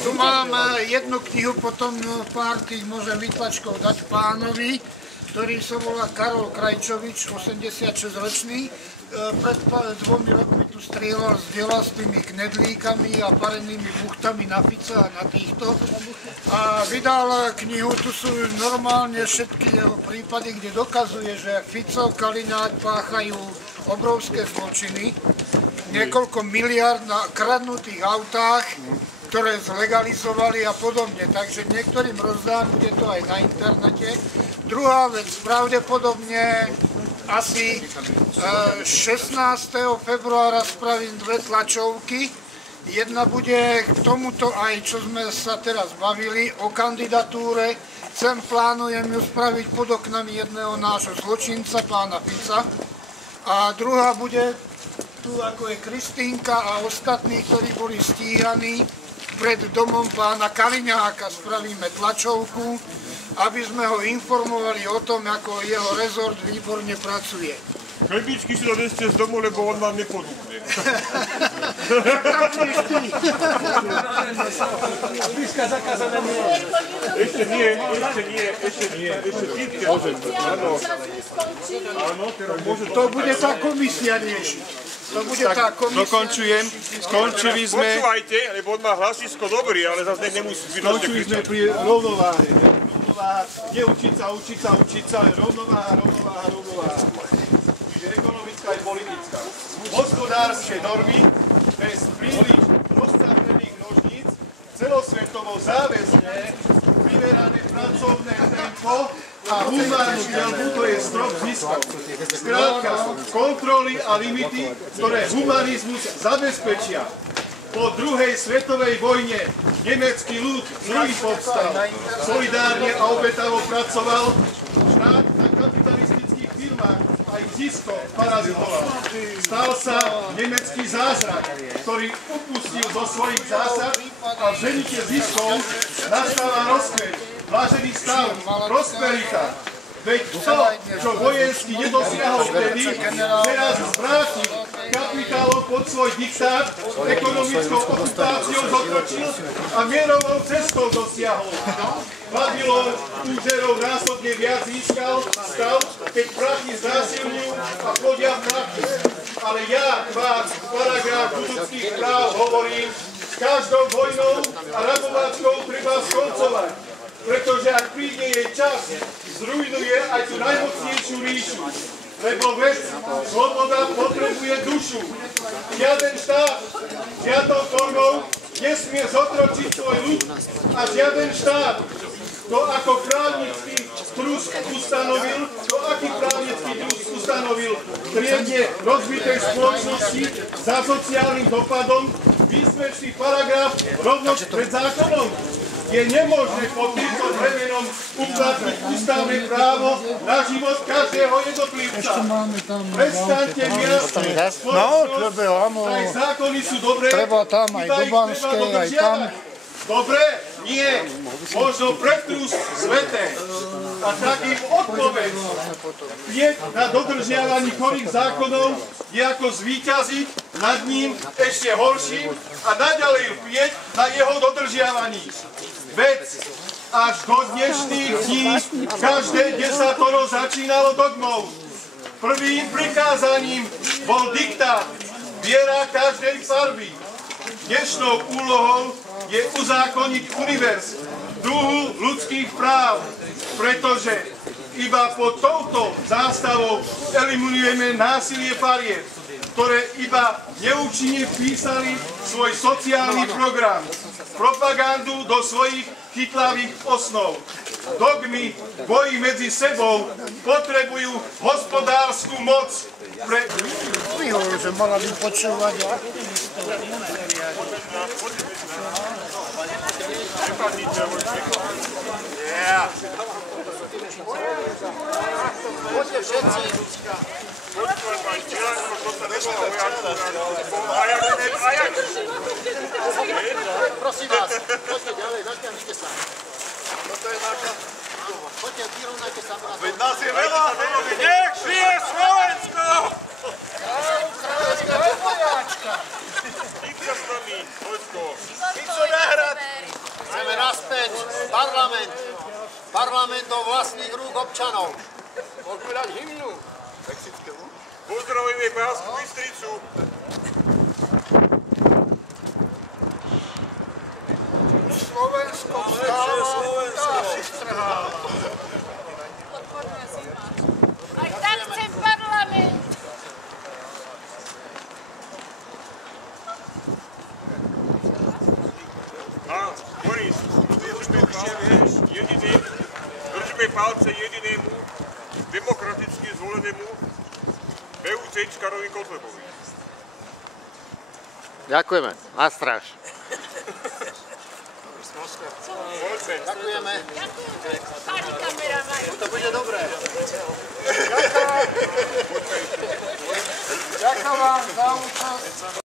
Tu mám jednu knihu, potom pár tých môžem vytlačkov dať pánovi, ktorý sa volá Karol Krajčovič, 86-ročný. Pred 2 rokmi tu strieľal z diela s tými knedlíkami a parenými buchtami na Fica a na týchto. A vydal knihu, tu sú normálne všetky jeho prípady, kde dokazuje, že Fico, Kaliňák páchajú obrovské zločiny. Niekoľko miliard na kradnutých autách, ktoré zlegalizovali a podobne. Takže niektorým rozdám, bude to aj na internete. Druhá vec, pravdepodobne asi 16. februára spravím 2 tlačovky. Jedna bude k tomuto aj, čo sme sa teraz bavili, o kandidatúre. Plánujem ju spraviť pod oknami jedného nášho zločinca, pána Fica. A druhá bude tu, ako je Kristínka a ostatní, ktorí boli stíhaní pred domom pána Kaliňáka. Spravíme tlačovku, aby sme ho informovali o tom, ako jeho rezort výborne pracuje. Chlebíčky si doneste z domu, lebo on vám nepodúkne. Blízka zakázané nie. Ešte nie. To bude tá komisia riešiť. Dokončujem. Skončili sme. Počúvajte, lebo on má hlasisko dobrý, ale zase nemusí byť. Skončili sme pri rovnováhe. Nie učiť sa, ale rovnováha. Čiže ekonomická aj politická. Hospodárske normy bez príliš rozstavených nožníc, celosvetovo záväzne vymerané pracovné tempo a humánnu dielbu, to je strop ziskov. Skrátka, kontroly a limity, ktoré humanizmus zabezpečia. Po druhej svetovej vojne nemecký ľud zlý povstal, solidárne a obetavo pracoval, štát na kapitalistických firmách aj ziskov parazitoval. Stal sa nemecký zázrak, ktorý upustil zo svojich zásad a v zenite ziskov nastáva rozkvet, blažený stav, prosperita. Veď to, čo vojensky nedosiahol vtedy, teraz zvrátil kapitálom pod svoj diktát, ekonomickou okupáciou zotročil a mierovou cestou dosiahol. Babylon úderov násobne viac získal, stav, keď prachy znásilňujú a plodia prachy. Ale ja k vám paragraf ľudských práv hovorím, s každou vojnou a rabováčkou treba skoncovať. Pretože ak príde jej čas, zrujnuje aj tú najmocnejšiu ríšu. Lebo vec, sloboda potrebuje dušu. Žiaden štát, žiadnou formou nesmie zotročiť svoj ľud a žiaden štát, to ako právnický trust ustanovil, to aký právnický trust ustanovil triedne rozbitej spoločnosti za sociálnym dopadom, výsmečný paragraf rovnosť pred zákonom. Je nemožné pod týmto bremenom uplatniť ústavné právo na život každého jednotlivca. Prestaňte miasť spoločnosť, aj zákony sú dobré, treba tam aj do Banskej, aj tam. Dobre? Nie. Možno pretrúsť sveté. A takým odpoveď na dodržiavaní chorých zákonov je ako zvíťaziť nad ním ešte horším a naďalej vpieť na jeho dodržiavaní. Veď až do dnešných dní každé desatoro začínalo dogmou. Prvým prikázaním bol diktát, viera každej farby. Dnešnou úlohou je uzákoniť univerz, druhu ľudských práv, pretože iba pod touto zástavou eliminujeme násilie farieb, ktoré iba neúčinne vpísali svoj sociálny program, propagandu do svojich chytlavých osnov. Dogmy boji medzi sebou potrebujú hospodárskú moc. Vyhovoril, že mala by počúvať Poďte všetci. Prosím vás, poďte ďalej, zaťažte sa. Toto je naša... Poďte, vyrovnajte sa. Veď nás je veľa. Nech žije Slovensko! Kráľovská vypojáčka. Díka s nami, Vojsko. Fico nahrad. Chceme naspäť parlament. Parlament do vlastných rúk občanov. Poďme dať hymnu. Pozdravujeme Banskú Bystricu. Slovensko vstáva, tá si strháva. Aj tak chce parlament. A Boris, držme palce jedinému demokraticky zvolenému PUCčkarovi Kotlebovi. Ďakujeme. Na stráž. Ďakujeme. Pani kameraman. To bude dobré. Ďakujem vám za účasť.